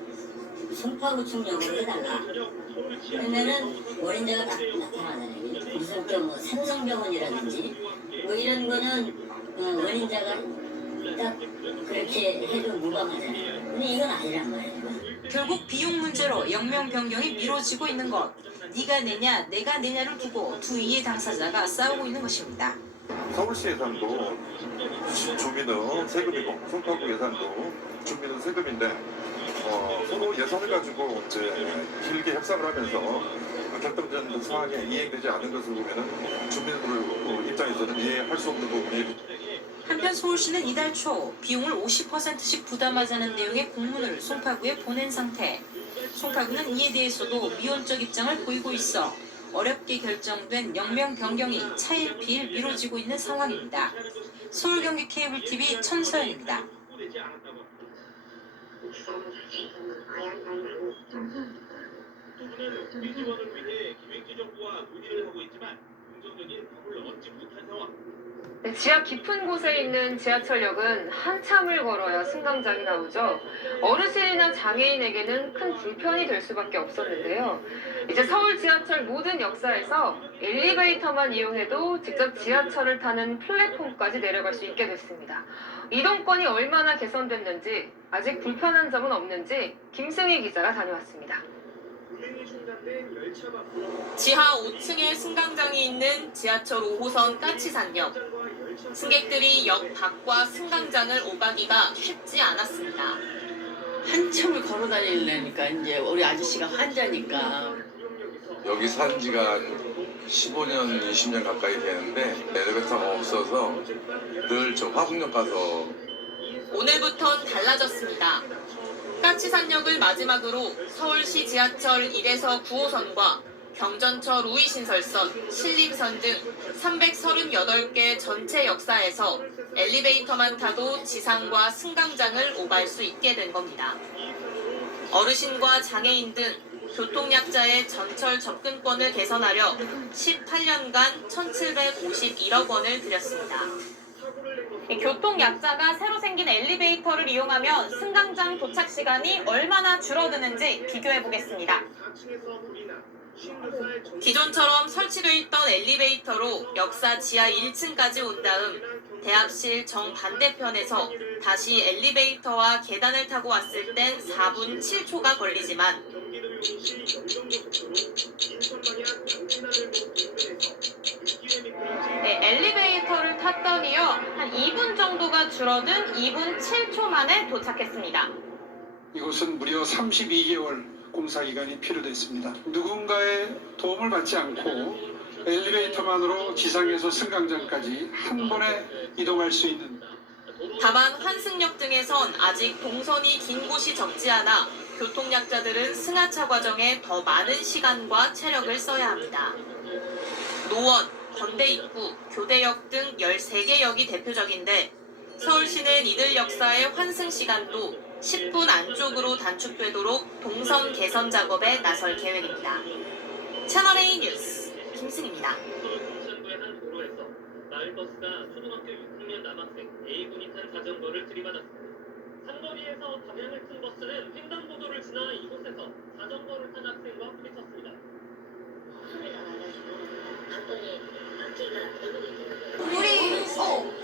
송파구청 역으로 해달라. 그러면은 원인자가 딱 나타나잖아요. 무슨 뭐 삼성병원이라든지 뭐 이런 거는 원인자가 딱 그렇게 해도 무방하잖아요. 근데 이건 아니란 거예요. 결국 비용 문제로 역명 변경이 미뤄지고 있는 것. 네가 내냐 내가 내냐를 두고 두 이해 당사자가 싸우고 있는 것입니다. 서울시 예산도 주민은 세금이고 송파구 예산도 주민은 세금인데 서로 예산을 가지고 이제 길게 협상을 하면서 결정된 상황에 이행되지 않은 것을 보면은 주민들 입장에서는 이해할 수 없는 부분이. 한편 서울시는 이달 초 비용을 50%씩 부담하자는 내용의 공문을 송파구에 보낸 상태. 송파구는 이에 대해서도 미온적 입장을 보이고 있어 어렵게 결정된 역명 변경이 차일피일 미뤄지고 있는 상황입니다. 서울경기 케이블TV 천서연입니다. 정부는 구비 지원을 위해 기획재정부와 논의를 하고 있지만 긍정적인 답을 얻지 못한 상황. 네, 지하 깊은 곳에 있는 지하철역은 한참을 걸어야 승강장이 나오죠. 어르신이나 장애인에게는 큰 불편이 될 수밖에 없었는데요. 이제 서울 지하철 모든 역사에서 엘리베이터만 이용해도 직접 지하철을 타는 플랫폼까지 내려갈 수 있게 됐습니다. 이동권이 얼마나 개선됐는지, 아직 불편한 점은 없는지 김승희 기자가 다녀왔습니다. 운행이 중단된 열차가 지하 5층에 승강장이 있는 지하철 5호선 까치산역. 승객들이 역 밖과 승강장을 오가기가 쉽지 않았습니다. 한참을 걸어 다니려니까 이제 우리 아저씨가 환자니까. 여기 산 지가 15년, 20년 가까이 되는데 엘리베이터가 없어서 늘 저 화북역 가서 오늘부턴 달라졌습니다. 까치산역을 마지막으로 서울시 지하철 1에서 9호선과 경전철 우이신설선, 신림선 등 338개 전체 역사에서 엘리베이터만 타도 지상과 승강장을 오갈 수 있게 된 겁니다. 어르신과 장애인 등 교통약자의 전철 접근권을 개선하려 18년간 1,751억 원을 들였습니다. 교통약자가 새로 생긴 엘리베이터를 이용하면 승강장 도착 시간이 얼마나 줄어드는지 비교해 보겠습니다. 기존처럼 설치돼 있던 엘리베이터로 역사 지하 1층까지 온 다음 대합실 정반대편에서 다시 엘리베이터와 계단을 타고 왔을 땐 4분 7초가 걸리지만 엘리베이터를 탔더니요 한 2분 정도가 줄어든 2분 7초 만에 도착했습니다. 이곳은 무려 32개월 공사 기간이 필요됐습니다. 누군가의 도움을 받지 않고 엘리베이터만으로 지상에서 승강장까지 한 번에 이동할 수 있는. 다만 환승역 등에선 아직 동선이 긴 곳이 적지 않아 교통약자들은 승하차 과정에 더 많은 시간과 체력을 써야 합니다. 노원, 건대입구, 교대역 등 13개 역이 대표적인데 서울시는 이들 역사의 환승 시간도 10분 안쪽으로 단축되도록 동선 개선 작업에 나설 계획입니다. 채널A 뉴스 김승입니다. 경상도의 한 도로에서 마을버스가 초등학교 6학년 남학생 A군이 탄 자전거를 들이받았습니다. 상거리에서 방향을 튼 버스는 횡단보도를 지나 이곳에서 자전거를 탄 학생과 부딪혔습니다. 우리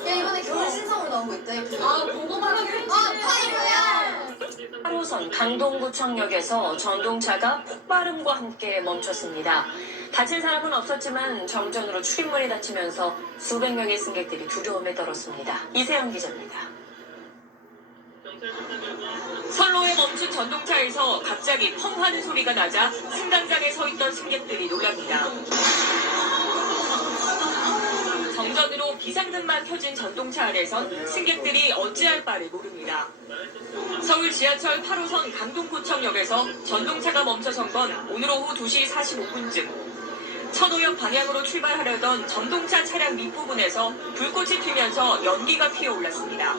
야 이번에 결혼 신청으로 나온 거 있다. 그거만 파이로야. 8호선 강동구청역에서 전동차가 폭발음과 함께 멈췄습니다. 다친 사람은 없었지만 정전으로 출입문이 닫히면서 수백 명의 승객들이 두려움에 떨었습니다. 이세영 기자입니다. 선로에 멈춘 전동차에서 갑자기 펑 하는 소리가 나자 승강장에 서 있던 승객들이 놀랍니다. 정전으로 비상등만 켜진 전동차 안에선 승객들이 어찌할 바를 모릅니다. 서울 지하철 8호선 강동구청역에서 전동차가 멈춰선 건 오늘 오후 2시 45분쯤. 천호역 방향으로 출발하려던 전동차 차량 밑부분에서 불꽃이 튀면서 연기가 피어올랐습니다.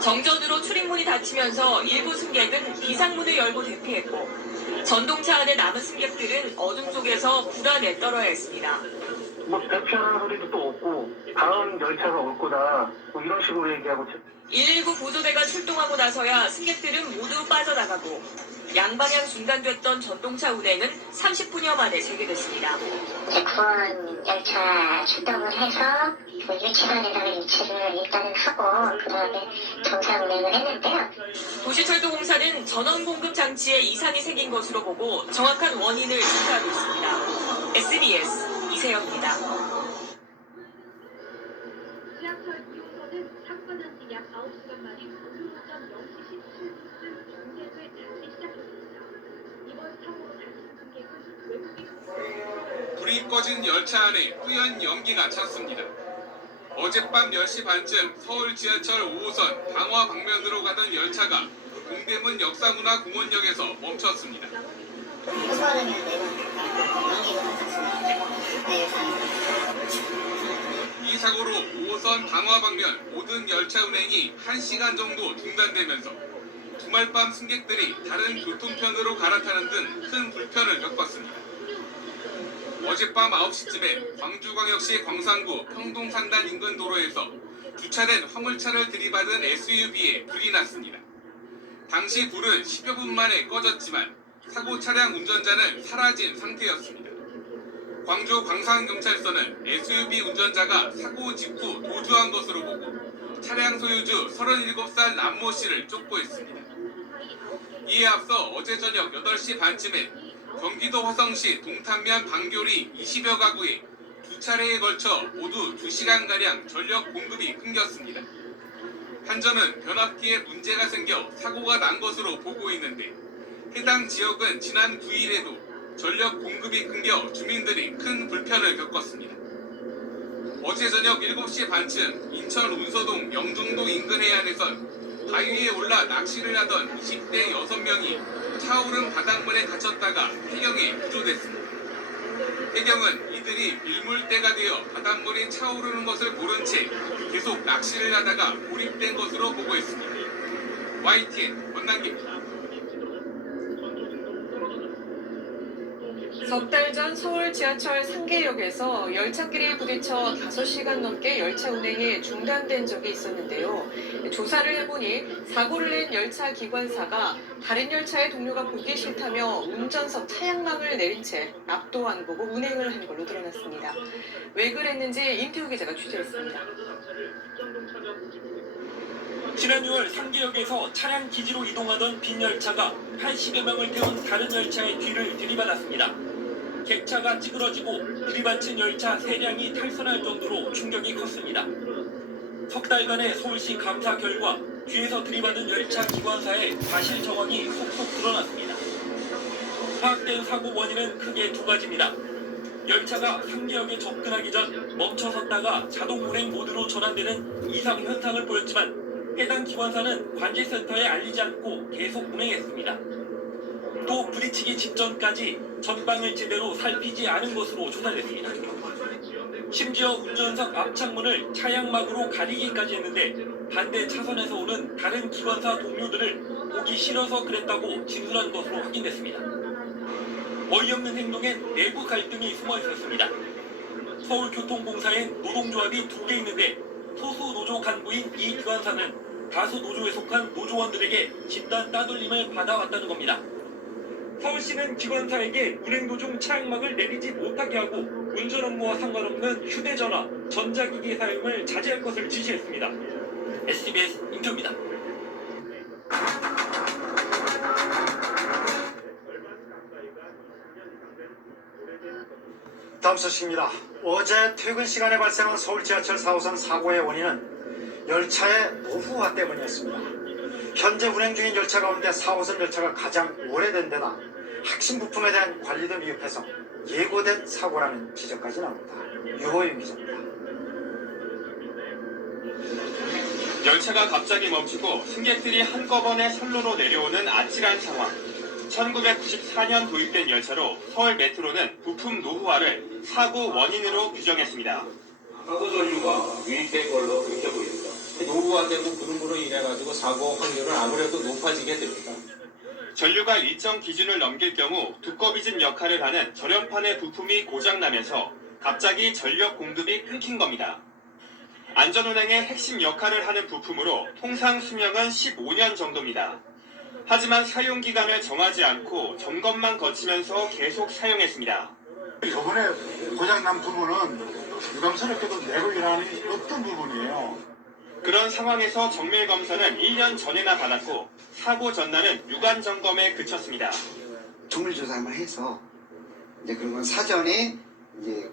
정전으로 출입문이 닫히면서 일부 승객은 비상문을 열고 대피했고 전동차 안에 남은 승객들은 어둠 속에서 불안에 떨어야 했습니다. 대피하는 소리도 또 없고 다음 열차가 올 거다 이런 식으로 얘기하고 119 구조대가 출동하고 나서야 승객들은 모두 빠져나가고 양방향 중단됐던 전동차 운행은 30분여 만에 재개됐습니다. 구원 열차 출동을 해서 그 유치선에다가 유치를 일단은 하고 그 다음에 정상 운행을 했는데요. 도시철도공사는 전원 공급 장치에 이상이 생긴 것으로 보고 정확한 원인을 조사하고 있습니다. SBS 이세영입니다. 지하철 2호선은 사고가 난 지 약 9시간 만인 오전 0시 17분쯤 중계소에 다시 시작했습니다. 이번 사고로 다친 승객은 외국인 불이 꺼진 열차 안에 뿌연 연기가 찼습니다. 어젯밤 10시 반쯤 서울 지하철 5호선 강화 방면으로 가던 열차가 동대문 역사문화공원역에서 멈췄습니다. 이 사고로 5호선 강화 방면 모든 열차 운행이 1시간 정도 중단되면서 주말밤 승객들이 다른 교통편으로 갈아타는 등 큰 불편을 겪었습니다. 어젯밤 9시쯤에 광주광역시 광산구 평동산단 인근 도로에서 주차된 화물차를 들이받은 SUV에 불이 났습니다. 당시 불은 10여 분 만에 꺼졌지만 사고 차량 운전자는 사라진 상태였습니다. 광주 광산경찰서는 SUV 운전자가 사고 직후 도주한 것으로 보고 차량 소유주 37살 남모 씨를 쫓고 있습니다. 이에 앞서 어제 저녁 8시 반쯤에 경기도 화성시 동탄면 방교리 20여 가구에 두 차례에 걸쳐 모두 2시간가량 전력 공급이 끊겼습니다. 한전은 변압기에 문제가 생겨 사고가 난 것으로 보고 있는데 해당 지역은 지난 9일에도 전력 공급이 끊겨 주민들이 큰 불편을 겪었습니다. 어제 저녁 7시 반쯤 인천 운서동 영종도 인근 해안에선 바위에 올라 낚시를 하던 20대 6명이 차오른 바닷물에 갇혔다가 해경에 구조됐습니다. 해경은 이들이 밀물대가 되어 바닷물이 차오르는 것을 모른 채 계속 낚시를 하다가 고립된 것으로 보고 있습니다. YTN 원남기입니다. 석 달 전 서울 지하철 상계역에서 열차끼리 부딪혀 5시간 넘게 열차 운행이 중단된 적이 있었는데요. 조사를 해보니 사고를 낸 열차 기관사가 다른 열차의 동료가 보기 싫다며 운전석 차량망을 내린 채 앞도 안 보고 운행을 한 걸로 드러났습니다. 왜 그랬는지 임태우 기자가 취재했습니다. 지난 6월 상계역에서 차량 기지로 이동하던 빈 열차가 80여 명을 태운 다른 열차의 뒤를 들이받았습니다. 객차가 찌그러지고 들이받친 열차 3량이 탈선할 정도로 충격이 컸습니다. 석 달간의 서울시 감사 결과 뒤에서 들이받은 열차 기관사의 과실 정황이 속속 드러났습니다. 파악된 사고 원인은 크게 2가지입니다. 열차가 상계역에 접근하기 전 멈춰섰다가 자동 운행 모드로 전환되는 이상 현상을 보였지만 해당 기관사는 관제센터에 알리지 않고 계속 운행했습니다. 또 부딪히기 직전까지 전방을 제대로 살피지 않은 것으로 조사됐습니다. 심지어 운전석 앞창문을 차량막으로 가리기까지 했는데 반대 차선에서 오는 다른 기관사 동료들을 보기 싫어서 그랬다고 진술한 것으로 확인됐습니다. 어이없는 행동엔 내부 갈등이 숨어 있었습니다. 서울교통공사엔 노동조합이 2개 있는데 소수 노조 간부인 이 기관사는 다수 노조에 속한 노조원들에게 집단 따돌림을 받아왔다는 겁니다. 서울시는 기관사에게 운행 도중 차량막을 내리지 못하게 하고 운전 업무와 상관없는 휴대전화, 전자기기 사용을 자제할 것을 지시했습니다. SBS 임표입니다. 다음 소식입니다. 어제 퇴근 시간에 발생한 서울 지하철 4호선 사고의 원인은 열차의 노후화 때문이었습니다. 현재 운행 중인 열차 가운데 4호선 열차가 가장 오래된 데다 핵심 부품에 대한 관리도 미흡해서 예고된 사고라는 지적까지 나옵니다. 유호윤 기자입니다. 열차가 갑자기 멈추고 승객들이 한꺼번에 선로로 내려오는 아찔한 상황. 1994년 도입된 열차로 서울 메트로는 부품 노후화를 사고 원인으로 규정했습니다. 사고 전류가 유입된 걸로 그렇게 보입니다. 노후화되고 그름으로 인해가지고 사고 확률은 아무래도 높아지게 됩니다. 전류가 일정 기준을 넘길 경우 두꺼비진 역할을 하는 절연판의 부품이 고장나면서 갑자기 전력 공급이 끊긴 겁니다. 안전운행의 핵심 역할을 하는 부품으로 통상 수명은 15년 정도입니다. 하지만 사용기간을 정하지 않고 점검만 거치면서 계속 사용했습니다. 저번에 고장난 부분은 유감스럽게도 내고 일하는 없던 부분이에요. 그런 상황에서 정밀검사는 1년 전에나 받았고 사고 전날은 유관 점검에 그쳤습니다. 정밀조사만 해서 이제 그런 건 사전에 이제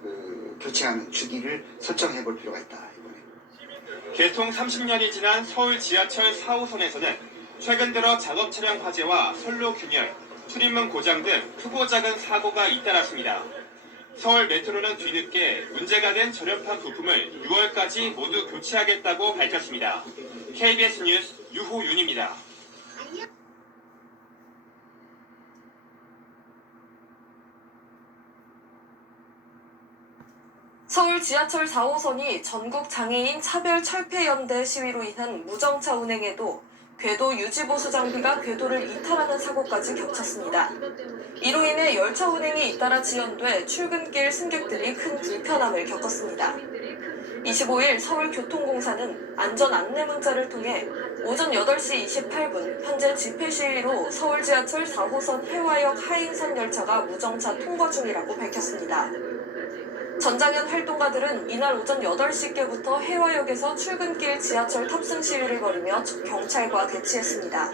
교체하는 주기를 설정해 볼 필요가 있다. 이번에. 개통 30년이 지난 서울 지하철 4호선에서는 최근 들어 작업 차량 화재와 선로 균열, 출입문 고장 등 크고 작은 사고가 잇따랐습니다. 서울 메트로는 뒤늦게 문제가 된 절연판 부품을 6월까지 모두 교체하겠다고 밝혔습니다. KBS 뉴스 유호윤입니다. 서울 지하철 4호선이 전국 장애인 차별철폐연대 시위로 인한 무정차 운행에도 궤도 유지보수 장비가 궤도를 이탈하는 사고까지 겹쳤습니다. 이로 인해 열차 운행이 잇따라 지연돼 출근길 승객들이 큰 불편함을 겪었습니다. 25일 서울교통공사는 안전 안내 문자를 통해 오전 8시 28분 현재 집회 시위로 서울 지하철 4호선 회화역 하행선 열차가 무정차 통과 중이라고 밝혔습니다. 전장현 활동가들은 이날 오전 8시께부터 해화역에서 출근길 지하철 탑승 시위를 벌이며 경찰과 대치했습니다.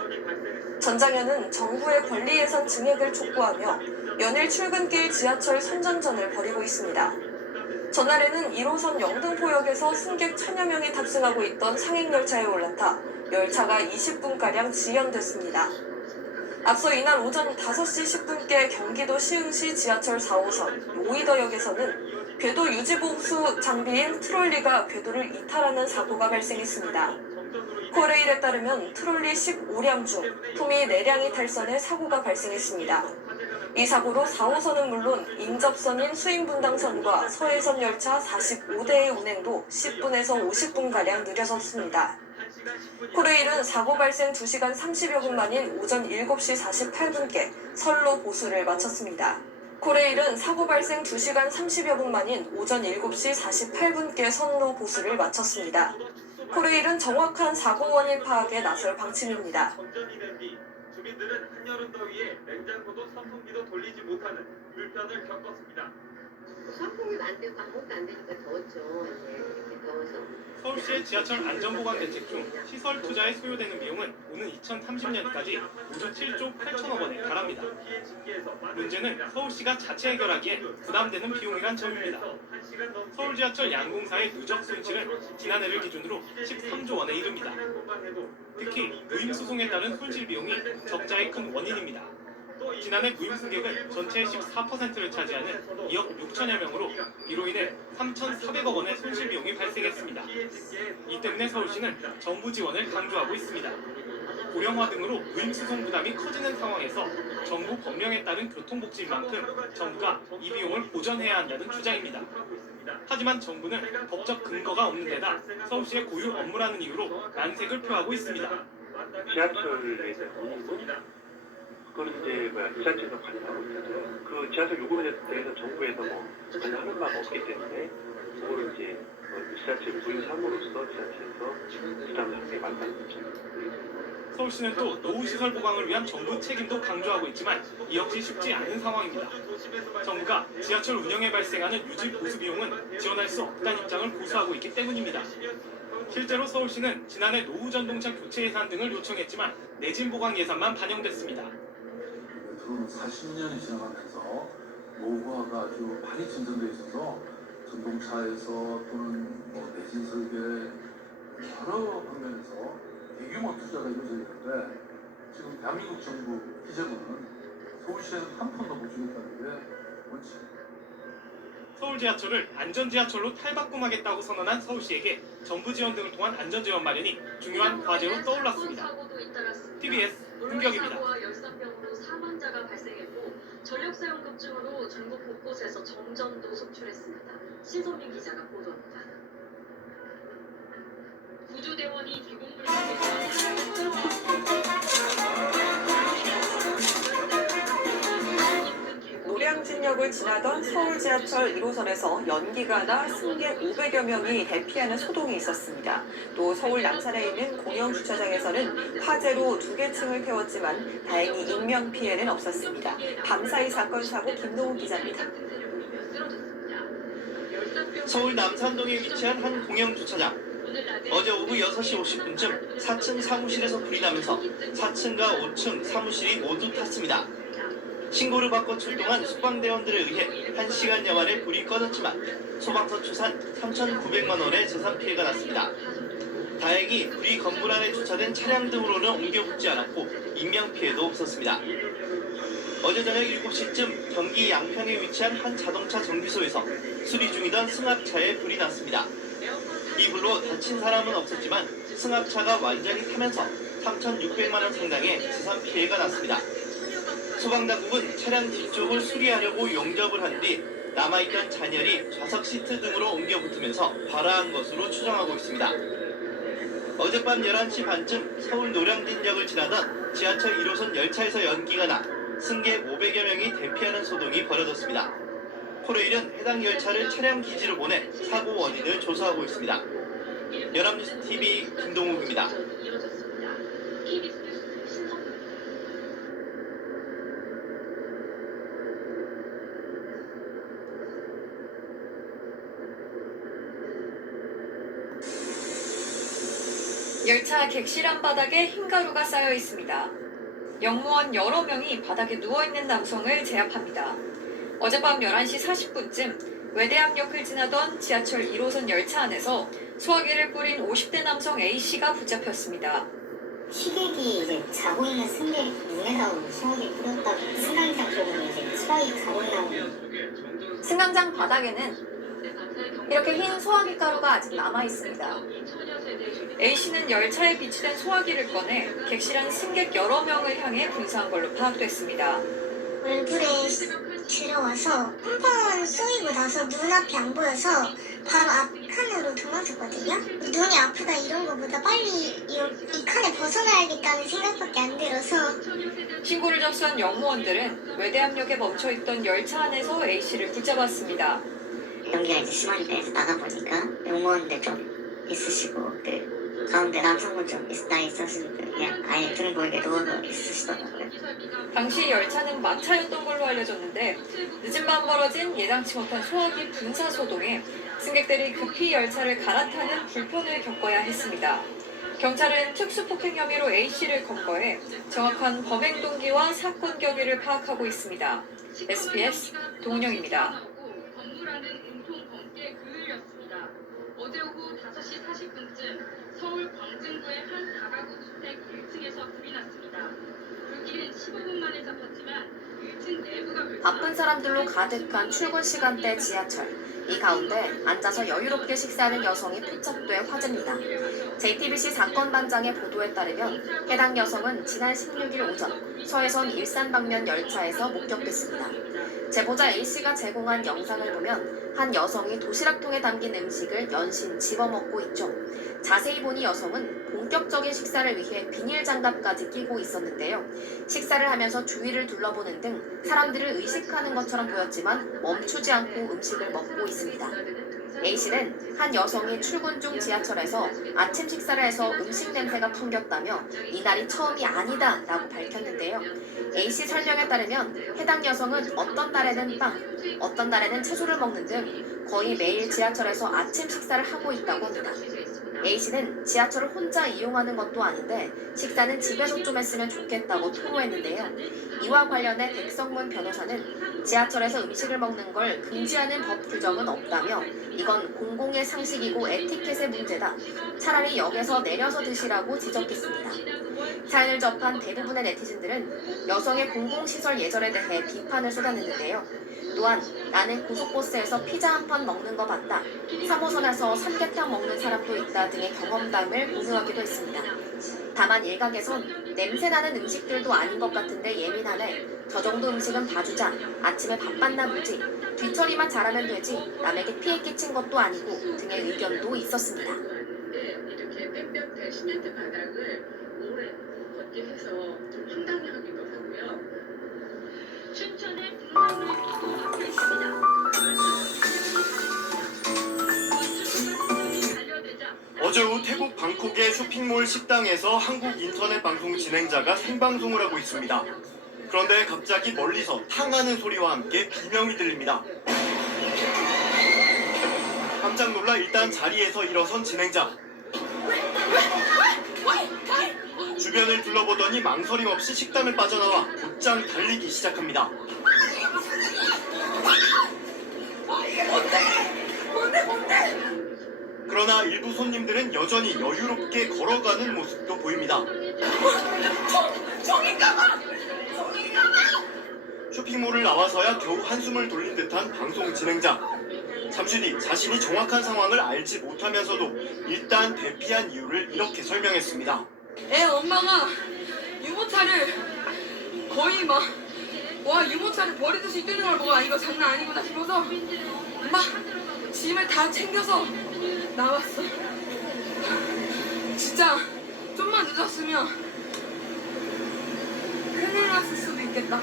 전장현은 정부의 권리 예산 증액을 촉구하며 연일 출근길 지하철 선전전을 벌이고 있습니다. 전날에는 1호선 영등포역에서 승객 1000여 명이 탑승하고 있던 상행열차에 올라타 열차가 20분가량 지연됐습니다. 앞서 이날 오전 5시 10분께 경기도 시흥시 지하철 4호선 오이더역에서는 궤도 유지보수 장비인 트롤리가 궤도를 이탈하는 사고가 발생했습니다. 코레일에 따르면 트롤리 15량 중 토미 4량이 탈선해 사고가 발생했습니다. 이 사고로 4호선은 물론 인접선인 수인분당선과 서해선 열차 45대의 운행도 10분에서 50분가량 느려졌습니다. 코레일은 사고 발생 2시간 30여 분 만인 오전 7시 48분께 선로 보수를 마쳤습니다. 코레일은 사고 발생 2시간 30여 분 만인 오전 7시 48분께 선로 보수를 마쳤습니다. 코레일은 정확한 사고 원인 파악에 나설 방침입니다. 주민들은 한여름 더위에 냉장고도 선풍기도 돌리지 못하는 불편을 겪었습니다. 선풍기도 안 되고 아무것도 안 되니까 더웠죠. 이렇게 더워서. 서울시의 지하철 안전보강 대책 중 시설 투자에 소요되는 비용은 오는 2030년까지 5조 7조 8천억 원에 달합니다. 문제는 서울시가 자체 해결하기에 부담되는 비용이란 점입니다. 서울 지하철 양공사의 누적 손실은 지난해를 기준으로 13조 원에 이릅니다. 특히 무임 수송에 따른 손실 비용이 적자의 큰 원인입니다. 지난해 무임 승객은 전체의 14%를 차지하는 2억 6천여 명으로 이로 인해 3,400억 원의 손실 비용이 발생했습니다. 이 때문에 서울시는 정부 지원을 강조하고 있습니다. 고령화 등으로 무임 수송 부담이 커지는 상황에서 정부 법령에 따른 교통복지인 만큼 정부가 이 비용을 보전해야 한다는 주장입니다. 하지만 정부는 법적 근거가 없는 데다 서울시의 고유 업무라는 이유로 난색을 표하고 있습니다. 지하철에 대해서 그건 이제 지자체에서 관리하고 있잖아요. 그 지하철 요금에 대해서 정부에서 관리하는 바가 없기 때문에 그거를 이제 지자체 무임 사무로서 지자체에서 부담하는 게 맞다는 거죠. 서울시는 또 노후시설 보강을 위한 정부 책임도 강조하고 있지만 이 역시 쉽지 않은 상황입니다. 정부가 지하철 운영에 발생하는 유지 보수 비용은 지원할 수 없다는 입장을 고수하고 있기 때문입니다. 실제로 서울시는 지난해 노후 전동차 교체 예산 등을 요청했지만 내진 보강 예산만 반영됐습니다. 앞으로는 40년이 지나가면서 노후화가 아주 많이 진전돼 있어서 전동차에서 또는 내진 설계 여러 방면에서 대규모 투자가 이루어져 있는데 지금 대한민국 정부 기재부는 서울시에는 한 푼도 못 주겠다는 게 원칙입니다. 서울 지하철을 안전 지하철로 탈바꿈하겠다고 선언한 서울시에게 정부 지원 등을 통한 안전 지원 마련이 중요한 과제로 떠올랐습니다. TBS 흥경입니다. 열산병으로 사망자가 발생했고 전력 사용 급증으로 전국 곳곳에서 정전도 속출했습니다. 신선민 기자가 보도합니다. 구조대원이 노량진역을 지나던 서울 지하철 1호선에서 연기가 나 승객 500여 명이 대피하는 소동이 있었습니다. 또 서울 남산에 있는 공영주차장에서는 화재로 2개 층을 태웠지만 다행히 인명 피해는 없었습니다. 밤사이 사건 사고 김동욱 기자입니다. 서울 남산동에 위치한 한 공영주차장. 어제 오후 6시 50분쯤 4층 사무실에서 불이 나면서 4층과 5층 사무실이 모두 탔습니다. 신고를 받고 출동한 소방대원들에 의해 1시간여 만에 불이 꺼졌지만 소방서 추산 3,900만 원의 재산 피해가 났습니다. 다행히 불이 건물 안에 주차된 차량 등으로는 옮겨 붙지 않았고 인명 피해도 없었습니다. 어제 저녁 7시쯤 경기 양평에 위치한 한 자동차 정비소에서 수리 중이던 승합차에 불이 났습니다. 이 불로 다친 사람은 없었지만 승합차가 완전히 타면서 3,600만 원 상당의 재산 피해가 났습니다. 소방당국은 차량 뒤쪽을 수리하려고 용접을 한 뒤 남아있던 잔열이 좌석 시트 등으로 옮겨 붙으면서 발화한 것으로 추정하고 있습니다. 어젯밤 11시 반쯤 서울 노량진역을 지나던 지하철 1호선 열차에서 연기가 나 승객 500여 명이 대피하는 소동이 벌어졌습니다. 코레일은 해당 열차를 차량 기지로 보내 사고 원인을 조사하고 있습니다. 연합뉴스 TV 김동욱입니다. 열차 객실 앞바닥에 흰가루가 쌓여 있습니다. 영무원 여러 명이 바닥에 누워있는 남성을 제압합니다. 어젯밤 11시 40분쯤 외대암역을 지나던 지하철 1호선 열차 안에서 소화기를 뿌린 50대 남성 A씨가 붙잡혔습니다. 시객이 이제 자고 있는 승객 눈에서 소화기 뿌렸다고 승강장 쪽으로 이제 소화기 자고 나오는 승강장 바닥에는 이렇게 흰 소화기 가루가 아직 남아 있습니다. A씨는 열차에 비치된 소화기를 꺼내 객실한 승객 여러 명을 향해 분사한 걸로 파악됐습니다. 얼굴에 들어와서 펑펑 쏘이고 나서 눈앞이 안 보여서 바로 앞 칸으로 도망쳤거든요. 눈이 아프다 이런 거보다 빨리 이 칸에 벗어나야겠다는 생각밖에 안 들어서. 신고를 접수한 영무원들은 외대암역에 멈춰있던 열차 안에서 A씨를 붙잡았습니다. 연기가 이제 심하니까 나가보니까 영무원들 좀 있으시고 그 가운데 남성분 좀 있으시니까 그냥 아예 등 보이게 누워서 있으시더라고요. 당시 열차는 막차였던 걸로 알려졌는데 늦은 밤 벌어진 예상치 못한 소화기 분사 소동에 승객들이 급히 열차를 갈아타는 불편을 겪어야 했습니다. 경찰은 특수폭행 혐의로 A씨를 검거해 정확한 범행 동기와 사건 경위를 파악하고 있습니다. SBS 동은영입니다. 어제 오후 5시 40분쯤 서울 광진구의 한 다가구 주택 1층에서 불이 났습니다. 불길은 15분 만에 잡혔지만 1층 내부가 바쁜 사람들로 가득한 출근 시간대 지하철. 이 가운데 앉아서 여유롭게 식사하는 여성이 포착돼 화제입니다. JTBC 사건반장의 보도에 따르면 해당 여성은 지난 16일 오전 서해선 일산 방면 열차에서 목격됐습니다. 제보자 A씨가 제공한 영상을 보면 한 여성이 도시락통에 담긴 음식을 연신 집어먹고 있죠. 자세히 보니 여성은 본격적인 식사를 위해 비닐 장갑까지 끼고 있었는데요. 식사를 하면서 주위를 둘러보는 등 사람들을 의식하는 것처럼 보였지만 멈추지 않고 음식을 먹고 있습니다. A씨는 한 여성이 출근 중 지하철에서 아침 식사를 해서 음식 냄새가 풍겼다며 이날이 처음이 아니다 라고 밝혔는데요. A씨 설명에 따르면 해당 여성은 어떤 날에는 빵, 어떤 날에는 채소를 먹는 등 거의 매일 지하철에서 아침 식사를 하고 있다고 합니다. A씨는 지하철을 혼자 이용하는 것도 아닌데 식사는 집에서 좀 했으면 좋겠다고 토로했는데요. 이와 관련해 백성문 변호사는 지하철에서 음식을 먹는 걸 금지하는 법 규정은 없다며 이건 공공의 상식이고 에티켓의 문제다. 차라리 역에서 내려서 드시라고 지적했습니다. 사연을 접한 대부분의 네티즌들은 여성의 공공시설 예절에 대해 비판을 쏟아냈는데요. 또한 나는 고속버스에서 피자 한 판 먹는 거 봤다. 3호선에서 삼계탕 먹는 사람도 있다 등의 경험담을 공유하기도 했습니다. 다만 일각에선 냄새나는 음식들도 아닌 것 같은데 예민하네. 저 정도 음식은 봐주자. 아침에 밥 만나 보지. 뒤처리만 잘하면 되지. 남에게 피해 끼친 것도 아니고 등의 의견도 있었습니다. 이렇게 빽빽한 시멘트 바닥을 오래 걷게 해서 좀 황당하기도 하고요. 춘천의 등산로에 막혀 있습니다. 어제 오후 태국 방콕의 쇼핑몰 식당에서 한국 인터넷 방송 진행자가 생방송을 하고 있습니다. 그런데 갑자기 멀리서 탕하는 소리와 함께 비명이 들립니다. 깜짝 놀라 일단 자리에서 일어선 진행자. 주변을 둘러보더니 망설임 없이 식당을 빠져나와 곧장 달리기 시작합니다. 그러나 일부 손님들은 여전히 여유롭게 걸어가는 모습도 보입니다. 쇼핑몰을 나와서야 겨우 한숨을 돌린 듯한 방송 진행자. 잠시 뒤 자신이 정확한 상황을 알지 못하면서도 일단 대피한 이유를 이렇게 설명했습니다. 애 엄마가 유모차를 거의 와 유모차를 버리듯이 뛰는 걸 보고 이거 장난 아니구나 싶어서 막 짐을 다 챙겨서 나왔어. 진짜 좀만 늦었으면 큰일 났을 수도 있겠다.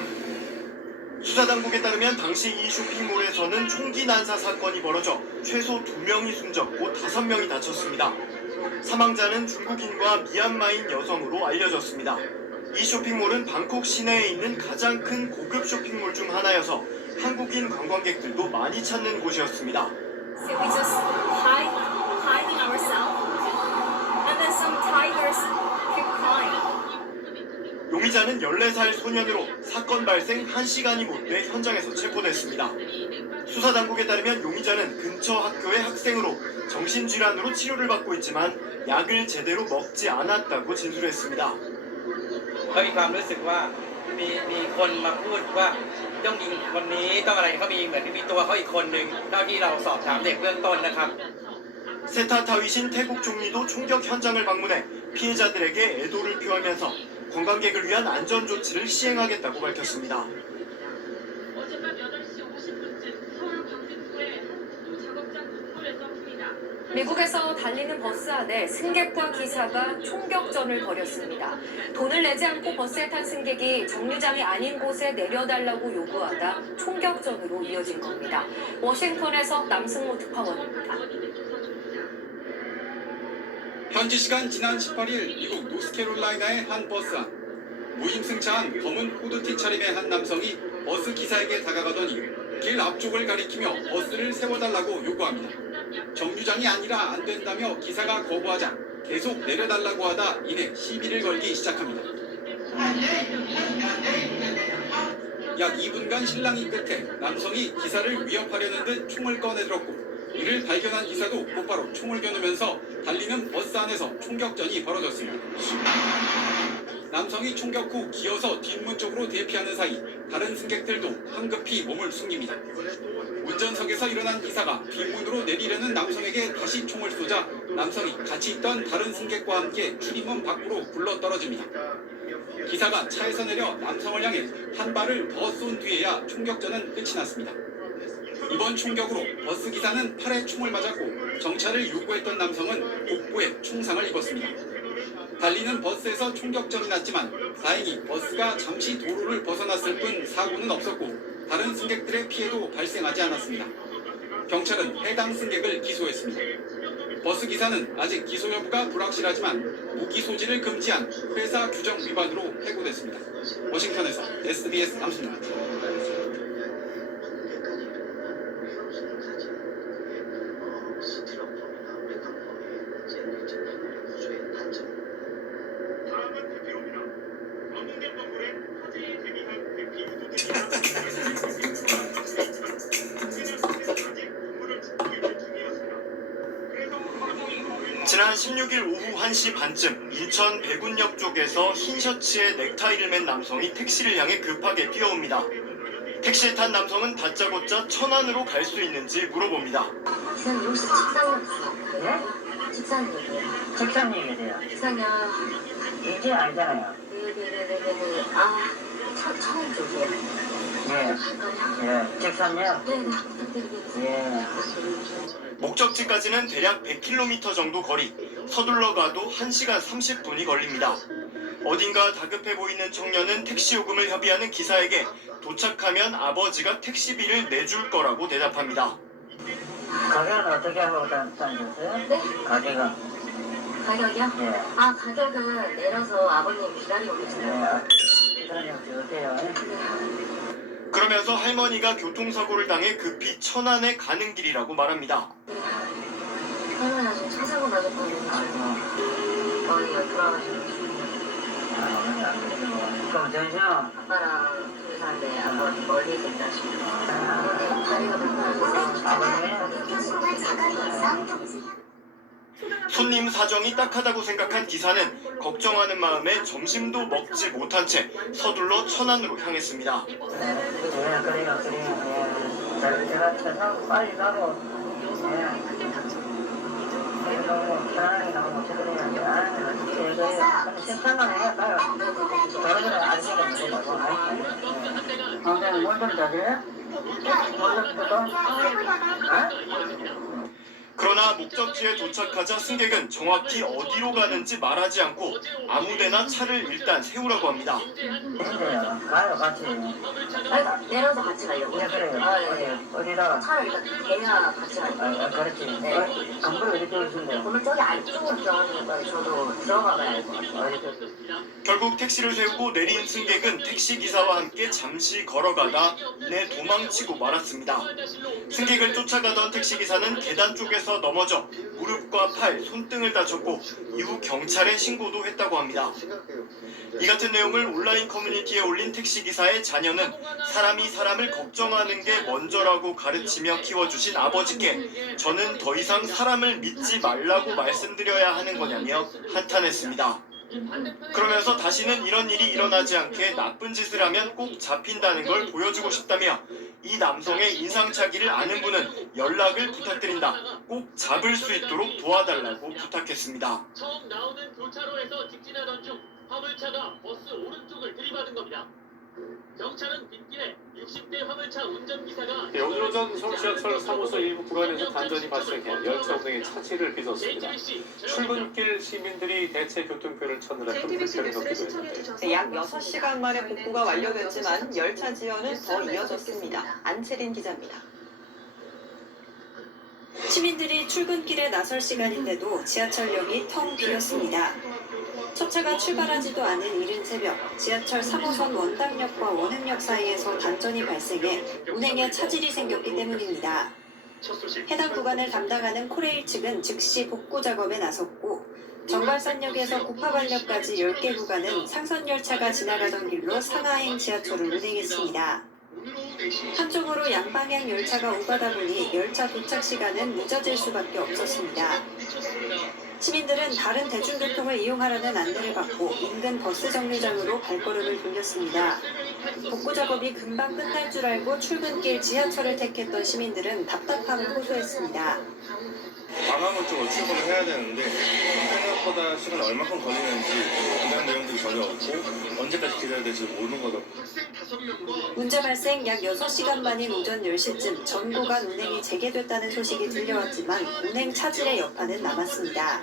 수사당국에 따르면 당시 이 쇼핑몰에서는 총기 난사 사건이 벌어져 최소 2명이 숨졌고 5명이 다쳤습니다. 사망자는 중국인과 미얀마인 여성으로 알려졌습니다. 이 쇼핑몰은 방콕 시내에 있는 가장 큰 고급 쇼핑몰 중 하나여서 한국인 관광객들도 많이 찾는 곳이었습니다. So we just hiding ourselves, and then some tigers keep crying. 용의자는 14살 소년으로 사건 발생 1시간이 못 돼 현장에서 체포됐습니다. 수사당국에 따르면 용의자는 근처 학교의 학생으로 정신질환으로 치료를 받고 있지만 약을 제대로 먹지 않았다고 진술했습니다. เขามีความรู้สึกว่ามีคนมาพูดว่าต้องยิงคนนี้ต้องอะไรเขามีเหมือนมีตัวเขาอีกคนหนึ่งเท่าที่เราสอบถามเด็กเบื้องต้นนะครับ 세타타위신 태국 총리도 총격 현장을 방문해 피해자들에게 애도를 표하면서 관광객을 위한 안전 조치를 시행하겠다고 밝혔습니다. 어젯밤 8시 50분쯤 서울 광진구의 한 구도 작업장 건물에서 불이나 미국에서 달리는 버스 안에 승객과 기사가 총격전을 벌였습니다. 돈을 내지 않고 버스에 탄 승객이 정류장이 아닌 곳에 내려달라고 요구하다 총격전으로 이어진 겁니다. 워싱턴에서 남승모 특파원입니다. 현지 시간 지난 18일 미국 노스캐롤라이나의 한 버스 안 무임승차한 검은 후드티 차림의 한 남성이 버스 기사에게 다가가더니 길 앞쪽을 가리키며 버스를 세워달라고 요구합니다. 정류장이 아니라 안 된다며 기사가 거부하자 계속 내려달라고 하다 이내 시비를 걸기 시작합니다. 약 2분간 실랑이 끝에 남성이 기사를 위협하려는 듯 총을 꺼내들었고 이를 발견한 기사도 곧바로 총을 겨누면서 달리는 버스 안에서 총격전이 벌어졌습니다. 남성이 총격 후 기어서 뒷문 쪽으로 대피하는 사이 다른 승객들도 황급히 몸을 숨깁니다. 운전석에서 일어난 기사가 뒷문으로 내리려는 남성에게 다시 총을 쏘자 남성이 같이 있던 다른 승객과 함께 출입문 밖으로 굴러떨어집니다. 기사가 차에서 내려 남성을 향해 한 발을 더 쏜 뒤에야 총격전은 끝이 났습니다. 이번 총격으로 버스 기사는 팔에 총을 맞았고 정차를 요구했던 남성은 복부에 총상을 입었습니다. 달리는 버스에서 총격전이 났지만 다행히 버스가 잠시 도로를 벗어났을 뿐 사고는 없었고 다른 승객들의 피해도 발생하지 않았습니다. 경찰은 해당 승객을 기소했습니다. 버스 기사는 아직 기소 여부가 불확실하지만 무기 소지를 금지한 회사 규정 위반으로 해고됐습니다. 워싱턴에서 SBS 남순입니다. 지난 16일 오후 1시 반쯤 인천 배군역 쪽에서 흰 셔츠에 넥타이를 맨 남성이 택시를 향해 급하게 뛰어옵니다. 택시에 탄 남성은 다짜고짜 천안으로 갈 수 있는지 물어봅니다. 기사님 혹시 직상이었어요? 네? 직상이에요. 직상님이세요? 직상이야. 이제 알잖아요. 네네네네네. 아, 천안 쪽이에요. 예. 예. 직상이요? 네네. 부탁드리겠습니다. 예. 목적지까지는 대략 100km 정도 거리, 서둘러 가도 1시간 30분이 걸립니다. 어딘가 다급해 보이는 청년은 택시 요금을 협의하는 기사에게 도착하면 아버지가 택시비를 내줄 거라고 대답합니다. 가격은 어떻게 하고 다니셨어요? 네? 가격은? 가격이요? 예. 아, 가격은 내려서 아버님 기다리고 계세요. 기다리고 어때요? 그러면서 할머니가 교통사고를 당해 급히 천안에 가는 길이라고 말합니다. 할머니가 지금 차 사고 나셨거든요. 어머니가 돌아가셨어요. 어머니 안 되죠. 그럼 저희요? 아빠랑 둘이 사는데 아빠 멀리서 일하시고 어머니 다리가 불편하셔서 손님 사정이 딱하다고 생각한 기사는 걱정하는 마음에 점심도 먹지 못한 채 서둘러 천안으로 향했습니다. 그래요. 제가 사고 빨리 가고, 너무 편안하게 나오고, 그래요. 식사만 해야 가요. 저러면 안 되겠는데, 뭘좀 자세요? 그러나 목적지에 도착하자 승객은 정확히 어디로 가는지 말하지 않고 아무데나 차를 일단 세우라고 합니다. 가요, 같이. 아니, 내려서 같이 가려고. 네, 그래요. 아, 네. 어디다가? 차를 일단 대야 같이 가려고. 그렇지. 네. 안부를 어디 오신대요? 그러면 저기 안쪽으로 들어가니까 저도 들어가 봐야 할 것 같아요. 결국 택시를 세우고 내린 승객은 택시기사와 함께 잠시 걸어가다 이내 도망치고 말았습니다. 승객을 쫓아가던 택시기사는 계단 쪽에서 타면서 넘어져 무릎과 팔, 손등을 다쳤고 이후 경찰에 신고도 했다고 합니다. 이 같은 내용을 온라인 커뮤니티에 올린 택시기사의 자녀는 사람이 사람을 걱정하는 게 먼저라고 가르치며 키워주신 아버지께 저는 더 이상 사람을 믿지 말라고 말씀드려야 하는 거냐며 한탄했습니다. 그러면서 다시는 이런 일이 일어나지 않게 나쁜 짓을 하면 꼭 잡힌다는 걸 보여주고 싶다며 이 남성의 인상착의를 아는 분은 연락을 부탁드린다. 꼭 잡을 수 있도록 도와달라고 부탁했습니다. 처음 나오는 교차로에서 직진하던 중 화물차가 버스 오른쪽을 들이받은 겁니다. 경찰은 빗길에 60대 화물차 운전기사가 오늘 오전 서울 지하철 3호선 일부 구간에서 단전이 발생해 열차 운행에 차질을 빚었습니다. 출근길 시민들이 대체 교통편을 찾느라 큰 불편을 겪기도 했는데 약 6시간 만에 복구가 완료됐지만 열차 지연은 더 이어졌습니다. 안채린 기자입니다. 시민들이 출근길에 나설 시간인데도 지하철역이 텅 비었습니다. 첫 차가 출발하지도 않은 이른 새벽, 지하철 3호선 원당역과 원흥역 사이에서 단전이 발생해 운행에 차질이 생겼기 때문입니다. 해당 구간을 담당하는 코레일 측은 즉시 복구 작업에 나섰고, 정발산역에서 구파발역까지 10개 구간은 상선 열차가 지나가던 길로 상하행 지하철을 운행했습니다. 한쪽으로 양방향 열차가 오가다 보니 열차 도착 시간은 늦어질 수밖에 없었습니다. 시민들은 다른 대중교통을 이용하라는 안내를 받고 인근 버스 정류장으로 발걸음을 돌렸습니다. 복구 작업이 금방 끝날 줄 알고 출근길 지하철을 택했던 시민들은 답답함을 호소했습니다. 광화문 쪽으로 출근을 해야 되는데 생각보다 시간이 얼마큼 걸리는지 이런 내용들이 전혀 없고 언제까지 기다려야 될지 모르는 거죠. 문제 발생 약 6시간 만인 오전 10시쯤 전 구간 운행이 재개됐다는 소식이 들려왔지만 운행 차질의 여파는 남았습니다.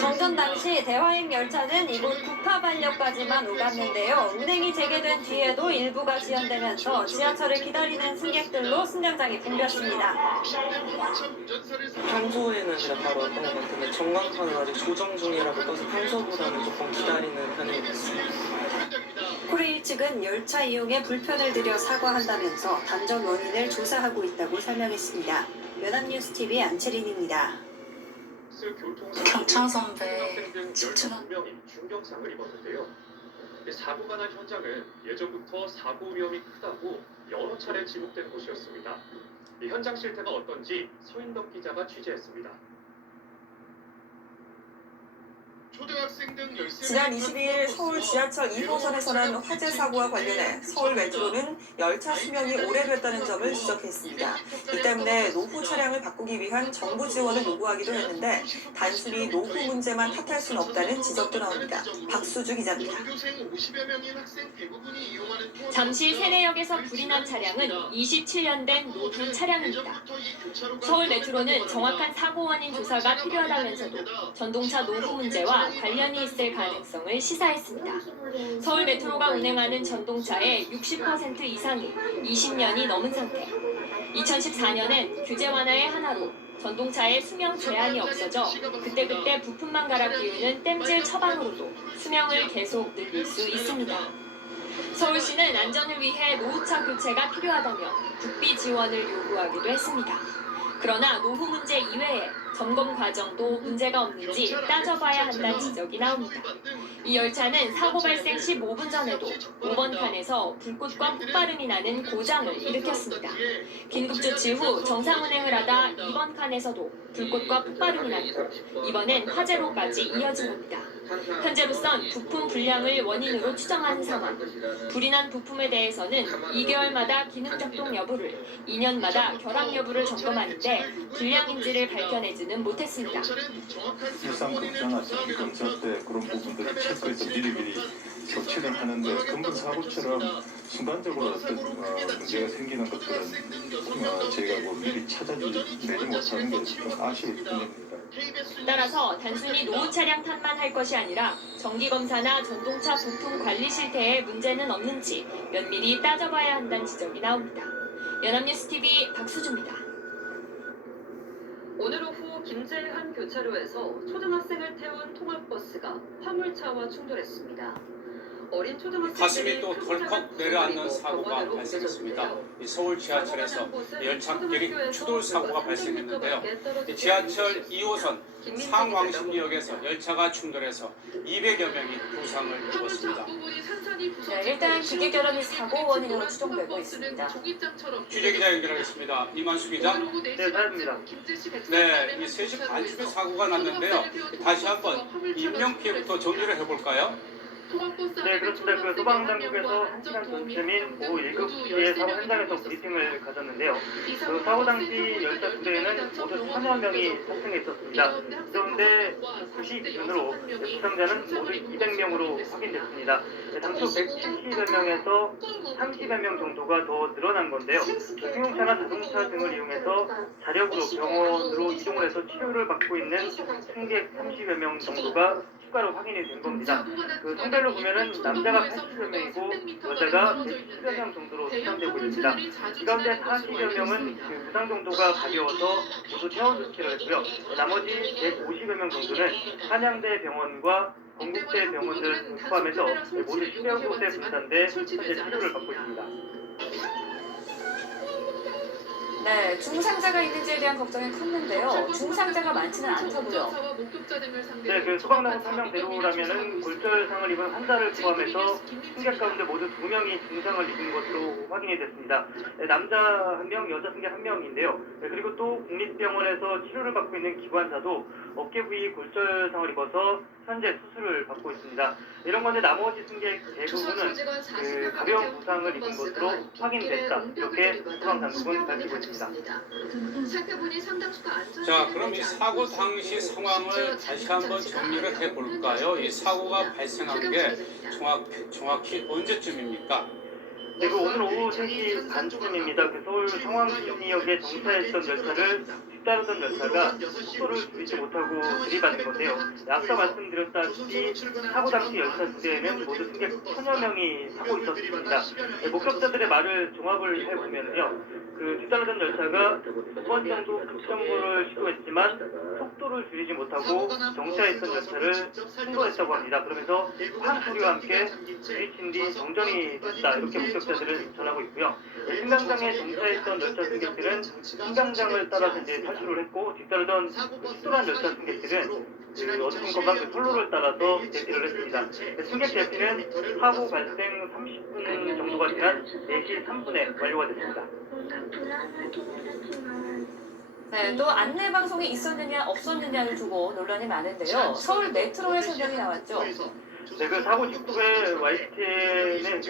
정전 당시 대화행 열차는 이곳 구파발역까지만 오갔는데요. 운행이 재개된 뒤에도 일부가 지연되면서 지하철을 기다리는 승객들로 승강장이 붐볐습니다. 평소에는 그냥 바로 왔던 것 같은데 전광판은 아직 조정 중이라고 떠서 평소보다는 조금 기다리는 편이 됐습니다. 코레일 측은 열차 이용에 불편을 들여 사과한다면서 단전 원인을 조사하고 있다고 설명했습니다. 연합뉴스TV 안채린입니다. 경찰 선배 12명이 중경상을 입었는데요. 사고가 난 현장은 예전부터 사고 위험이 크다고 여러 차례 지목된 곳이었습니다. 이 현장 실태가 어떤지 서인덕 기자가 취재했습니다. 지난 22일 서울 지하철 2호선에서 난 화재 사고와 관련해 서울 메트로는 열차 수명이 오래됐다는 점을 지적했습니다. 이 때문에 노후 차량을 바꾸기 위한 정부 지원을 요구하기도 했는데 단순히 노후 문제만 탓할 수는 없다는 지적도 나옵니다. 박수주 기자입니다. 잠시 세내역에서 불이 난 차량은 27년 된 노후 차량입니다. 서울 메트로는 정확한 사고 원인 조사가 필요하다면서도 전동차 노후 문제와 관련이 있을 가능성을 시사했습니다. 서울 메트로가 운행하는 전동차의 60% 이상이 20년이 넘은 상태. 2014년엔 규제 완화의 하나로 전동차의 수명 제한이 없어져 그때그때 부품만 갈아 끼우는 땜질 처방으로도 수명을 계속 늘릴 수 있습니다. 서울시는 안전을 위해 노후차 교체가 필요하다며 국비 지원을 요구하기도 했습니다. 그러나 노후 문제 이외에 점검 과정도 문제가 없는지 따져봐야 한다는 지적이 나옵니다. 이 열차는 사고 발생 15분 전에도 5번 칸에서 불꽃과 폭발음이 나는 고장을 일으켰습니다. 긴급조치 후 정상 운행을 하다 2번 칸에서도 불꽃과 폭발음이 났고 이번엔 화재로까지 이어진 겁니다. 현재로선 부품 불량을 원인으로 추정하는 상황. 불이 난 부품에 대해서는 2개월마다 기능 작동 여부를, 2년마다 결함 여부를 점검하는데 불량인지를 밝혀내지는 못했습니다. 일상 검사나 장기 검사 때 그런 부분들을 체크해서 미리미리 조치를 하는데 근본 사고처럼 순간적으로 어떤 문제가 생기는 것들은 저희가 미리 찾아내지 못하는 게 좀 아쉬울 뿐입니다. 따라서 단순히 노후 차량 탓만 할 것이 아니라 정기검사나 전동차 부품 관리 실태에 문제는 없는지 면밀히 따져봐야 한다는 지적이 나옵니다. 연합뉴스TV 박수주입니다. 오늘 오후 김제의 한 교차로에서 초등학생을 태운 통학버스가 화물차와 충돌했습니다. 어린 초등학생들은 가슴이 또 덜컥 내려앉는 사고가 병원으로 발생했습니다. 옮겨졌는데요. 이 서울 지하철에서 열차끼리 추돌 사고가 발생했는데요. 이 지하철 2호선 상왕신역에서 열차가 충돌해서 200여 명이 부상을 입었습니다. 네, 일단 기계 결함이 사고 원인으로 추정되고 있습니다. 취재 기자 연결하겠습니다. 이만수 기자. 네, 사연입니다. 네, 이 3시 반쯤에 사고가 났는데요. 다시 한번 인명피해부터 정리를 해볼까요? 네, 그렇습니다. 그 소방당국에서 1시간 전쯤인 오후 7시에 사고 현장에서 브리핑을 가졌는데요. 그 사고 당시 열차 두 대에는 모두 1000여 명이 탑승해 있었습니다. 그런데 2시 기준으로 부상자는 모두 200명으로 확인됐습니다. 당초 170여 명에서 30여 명 정도가 더 늘어난 건데요. 승용차나 자동차 등을 이용해서 자력으로 병원으로 이동을 해서 치료를 받고 있는 승객 30여 명 정도가 추가로 확인이 된 겁니다. 그 성별로 보면은 남자가 80여 명이고 여자가 110여 명 정도로 추정되고 있습니다. 이 가운데 40여 명은 그 부상 정도가 가벼워서 모두 퇴원 조치를 했고요. 나머지 150여 명 정도는 한양대 병원과 건국대 병원들 포함해서 모두 10여 곳에 분산돼 현재 치료를 받고 있습니다. 네, 중상자가 있는지에 대한 걱정이 컸는데요. 중상자가 많지는 않다고요. 네, 그 소방당국 설명대로라면은 골절상을 입은 환자를 포함해서 승객 가운데 모두 2명이 중상을 입은 것으로 확인이 됐습니다. 네, 남자 1명, 여자 승객 1명인데요. 네, 그리고 또 국립병원에서 치료를 받고 있는 기관사도 어깨 부위 골절상을 입어서 현재 수술을 받고 있습니다. 이런 건데 나머지 승객 대부분은 그 가벼운 부상을 입은 것으로 확인됐다. 이렇게 소방당국은 밝히고 있습니다. 자, 그럼 이 사고 당시 상황을 다시 한번 정리를 해볼까요? 이 사고가 발생한 게 정확히 언제쯤입니까? 네, 그 오늘 오후 3시 반쯤입니다. 그 서울 상황신역에 정차했던 열차를 뒤따르던 열차가 속도를 줄이지 못하고 들이받은 건데요. 앞서 말씀드렸다시피 사고 당시 열차 두 대에는 모두 승객 1000여 명이 타고 있었습니다. 네, 목격자들의 말을 종합을 해보면요. 그 뒤따르던 열차가 두 번 정도 급정거를 시도했지만 속도를 줄이지 못하고 정차했던 열차를 충돌했다고 합니다. 그러면서 큰 소리와 함께 부딪힌 뒤 정전이 됐다. 이렇게 목격자들은 전하고 있고요. 승강장에 정차했던 열차 승객들은 승강장을 따라서 이제 탈출을 했고 뒤따르던 추돌한 열차 승객들은 그 어두컴컴한 그 선로를 따라서 대피를 했습니다. 승객 대피는 사고 발생 30분 정도가 지난 4시 3분에 완료가 됐습니다. 네, 또 안내 방송이 있었느냐 없었느냐를 두고 논란이 많은데요. 서울 메트로의 설명이 나왔죠. 네, 그 사고 직후에 YTN에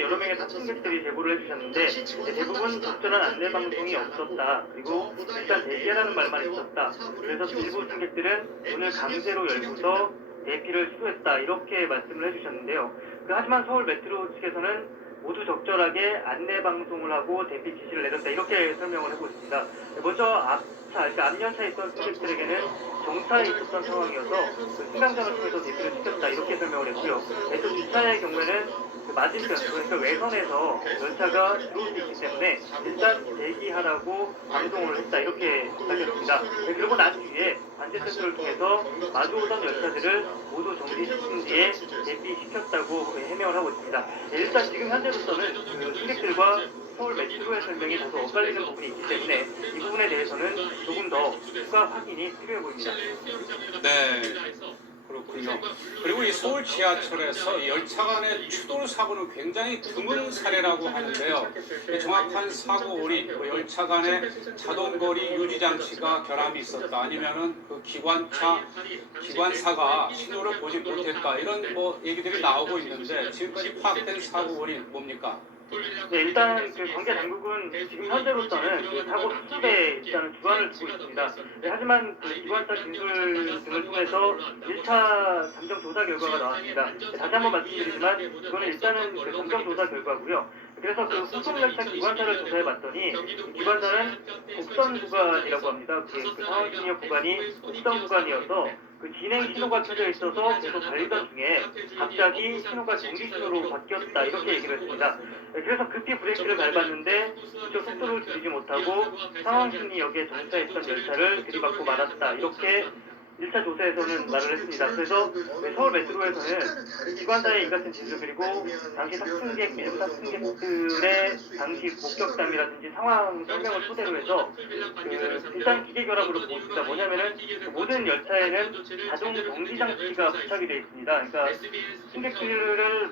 여러 명의 탑승객들이 제보를 해주셨는데 대부분 적절한 안내 방송이 없었다. 그리고 일단 대기하라는 말만 있었다. 그래서 일부 승객들은 문을 강제로 열고서 대피를 시도했다. 이렇게 말씀을 해주셨는데요. 하지만 서울 메트로 측에서는 모두 적절하게 안내 방송을 하고 대피 지시를 내렸다. 이렇게 설명을 하고 있습니다. 먼저 그러니까 앞열차에 있던 승객들에게는 정차에 있었던 상황이어서 그 승강장을 통해서 대피를 시켰다. 이렇게 설명을 했고요. 또 뒷차의 경우에는 그 맞은편, 그러니까 외선에서 열차가 들어올 수 있기 때문에 일단 대기하라고 방송을 했다. 이렇게 밝혔습니다. 그리고 난 뒤에 관제센터를 통해서 마주오던 열차들을 모두 정지시킨 뒤에 대피시켰다고 해명을 하고 있습니다. 일단 지금 현재로서는 그 승객들과 서울 메트로의 설명이 다소 엇갈리는 부분이 있기 때문에 이 부분에 대해서는 조금 더 추가 확인이 필요해 보입니다. 네, 그렇군요. 그리고 이 서울 지하철에서 열차 간의 추돌 사고는 굉장히 드문 사례라고 하는데요. 정확한 사고 원인, 열차 간의 자동거리 유지 장치가 결함이 있었다, 아니면은 그 기관사가 신호를 보지 못했다, 이런 얘기들이 나오고 있는데 지금까지 파악된 사고 원인 뭡니까? 네, 일단 그 관계 당국은 지금 현재로서는 그 사고 수습에 일단은 주안을 두고 있습니다. 네, 하지만 그 기관사 진술 등을 통해서 1차 잠정 조사 결과가 나왔습니다. 네, 다시 한번 말씀드리지만 이거는 일단은 그 잠정 조사 결과고요. 그래서 그 후속열차 기관사를 조사해봤더니 기관사는 곡선 구간이라고 합니다. 그 상황신역 구간이 곡선 구간이어서 그 진행 신호가 켜져 있어서 계속 달리던 중에 갑자기 신호가 정지 신호로 바뀌었다. 이렇게 얘기를 했습니다. 그래서 급히 브레이크를 밟았는데 그쪽 속도를 줄이지 못하고 상황신역에 정차했던 열차를 들이받고 말았다. 이렇게 1차 조사에서는 말을 했습니다. 그래서 서울 메트로에서는 기관사의 이 같은 진술 그리고 당시 탑승객, 일부 탑승객들의 당시 목격담이라든지 상황 설명을 토대로 해서 일단 기계 결합으로 보고 있습니다. 뭐냐면은 모든 열차에는 자동 정지 장치가 부착이 되어 있습니다. 그러니까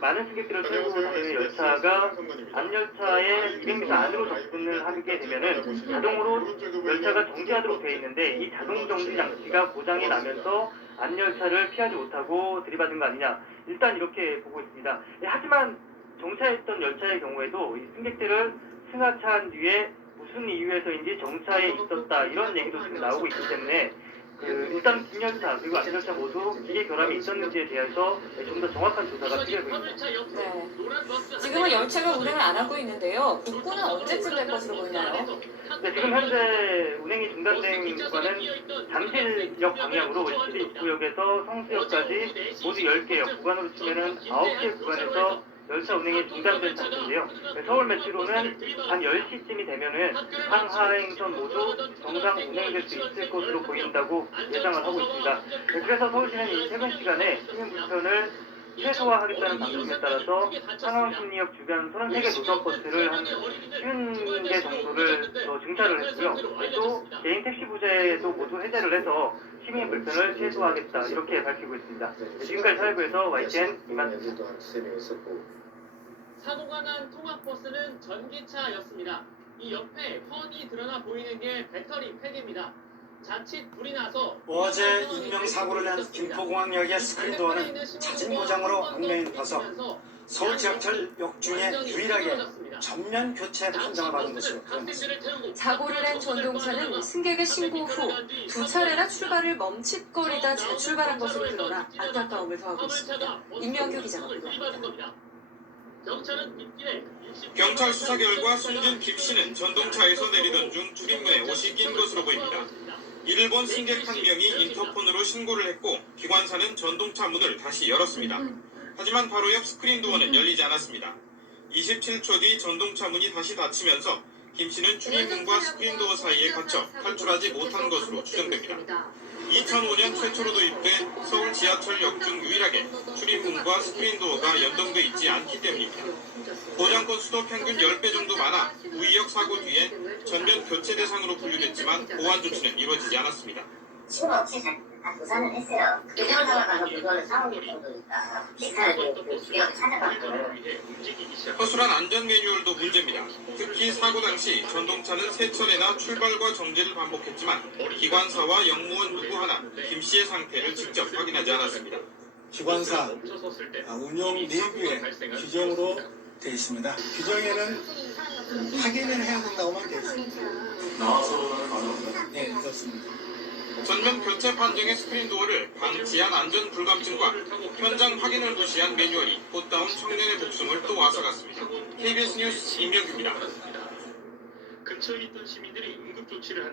많은 승객들을 태우고 다니는 열차가 앞열차에 200m 안으로 접근을 하게 되면은 자동으로 열차가 정지하도록 되어 있는데 이 자동 정지 장치가 고장이 나면서 앞열차를 피하지 못하고 들이받은 거 아니냐. 일단 이렇게 보고 있습니다. 하지만 정차했던 열차의 경우에도 이 승객들을 승하차한 뒤에 무슨 이유에서인지 정차에 있었다 이런 얘기도 지금 나오고 있기 때문에 일단 뒷열차 그리고 앞열차 모두 기계 결함이 있었는지에 대해서 좀 더 정확한 조사가 필요해 보입니다. 네. 지금은 열차가 운행을 안 하고 있는데요. 복구는 언제쯤 될 것으로 보이나요? 네, 지금 현재 운행이 중단된 구간은 잠실역 방향으로 LCD 입구역에서 성수역까지 모두 10개역 구간으로 치면은 9개 구간에서 열차 운행이 중단된 상태인데요. 서울 메트로는 한 10시쯤이 되면은 상하행선 모두 정상 운행될 수 있을 것으로 보인다고 예상을 하고 있습니다. 그래서 서울시는 이 퇴근 시간에 시민 불편을 최소화하겠다는 방침에 따라서 상암심리역 주변 33개 노선버스를 한 50개 정도를 증차를 했고요. 또 개인 택시 부재도 모두 해제를 해서 시민 불편을 최소화하겠다 이렇게 밝히고 있습니다. 지금까지 사회부에서 YTN 이만입니다. 사고가 난 통학버스는 전기차였습니다. 이 옆에 훤히 드러나 보이는 게 배터리 팩입니다. 자칫 불이 나서 어제 인명사고를 낸 김포공항역의 스크린도어는 자진 고장으로 엉망이 파서 서울 지하철 역 중에 유일하게 전면 교체 판정을 받은 것으로 드러났습니다. 사고를 낸 전동차는 승객의 신고 후 2차례나 출발을 멈칫거리다 재출발한 것으로 드러나 안타까움을 더하고 있습니다. 임명규 기자가 보도합니다. 경찰 수사 결과 숨진 김 씨는 전동차에서 내리던 중 출입문에 옷이 낀 것으로 보입니다. 이를 본 승객 한 명이 인터폰으로 신고를 했고 기관사는 전동차 문을 다시 열었습니다. 하지만 바로 옆 스크린도어는 열리지 않았습니다. 27초 뒤 전동차 문이 다시 닫히면서 김 씨는 출입문과 스크린도어 사이에 갇혀 탈출하지 못한 것으로 추정됩니다. 2005년 최초로 도입된 서울 지하철역 중 유일하게 출입문과 스크린도어가 연동돼 있지 않기 때문입니다. 고장 건수도 평균 10배 정도 많아 우이역 사고 뒤에 전면 교체 대상으로 분류됐지만 보완 조치는 이루어지지 않았습니다. 시공 업체 다 조사는 했어요. 규정을 잡아가서 그거는 상업일 정도니까 비슷하게 그 규정을 찾아봤고 허술한 안전 매뉴얼도 문제입니다. 특히 사고 당시 전동차는 3차례나 출발과 정지를 반복했지만 기관사와 역무원 누구 하나 김 씨의 상태를 직접 확인하지 않았습니다. 기관사 운영 내부에 규정으로 되어 있습니다. 규정에는 확인을 해야 된다고만 되어 있습니다. 나와서는 가능합니다. 네, 그렇습니다. 전면 교체 판정의 스크린도어를 방치한 안전 불감증과 현장 확인을 무시한 매뉴얼이 꽃다운 청년의 목숨을 또 앗아갔습니다. KBS 뉴스 임명규입니다. 근처에 있던 시민들이 응급 조치를 한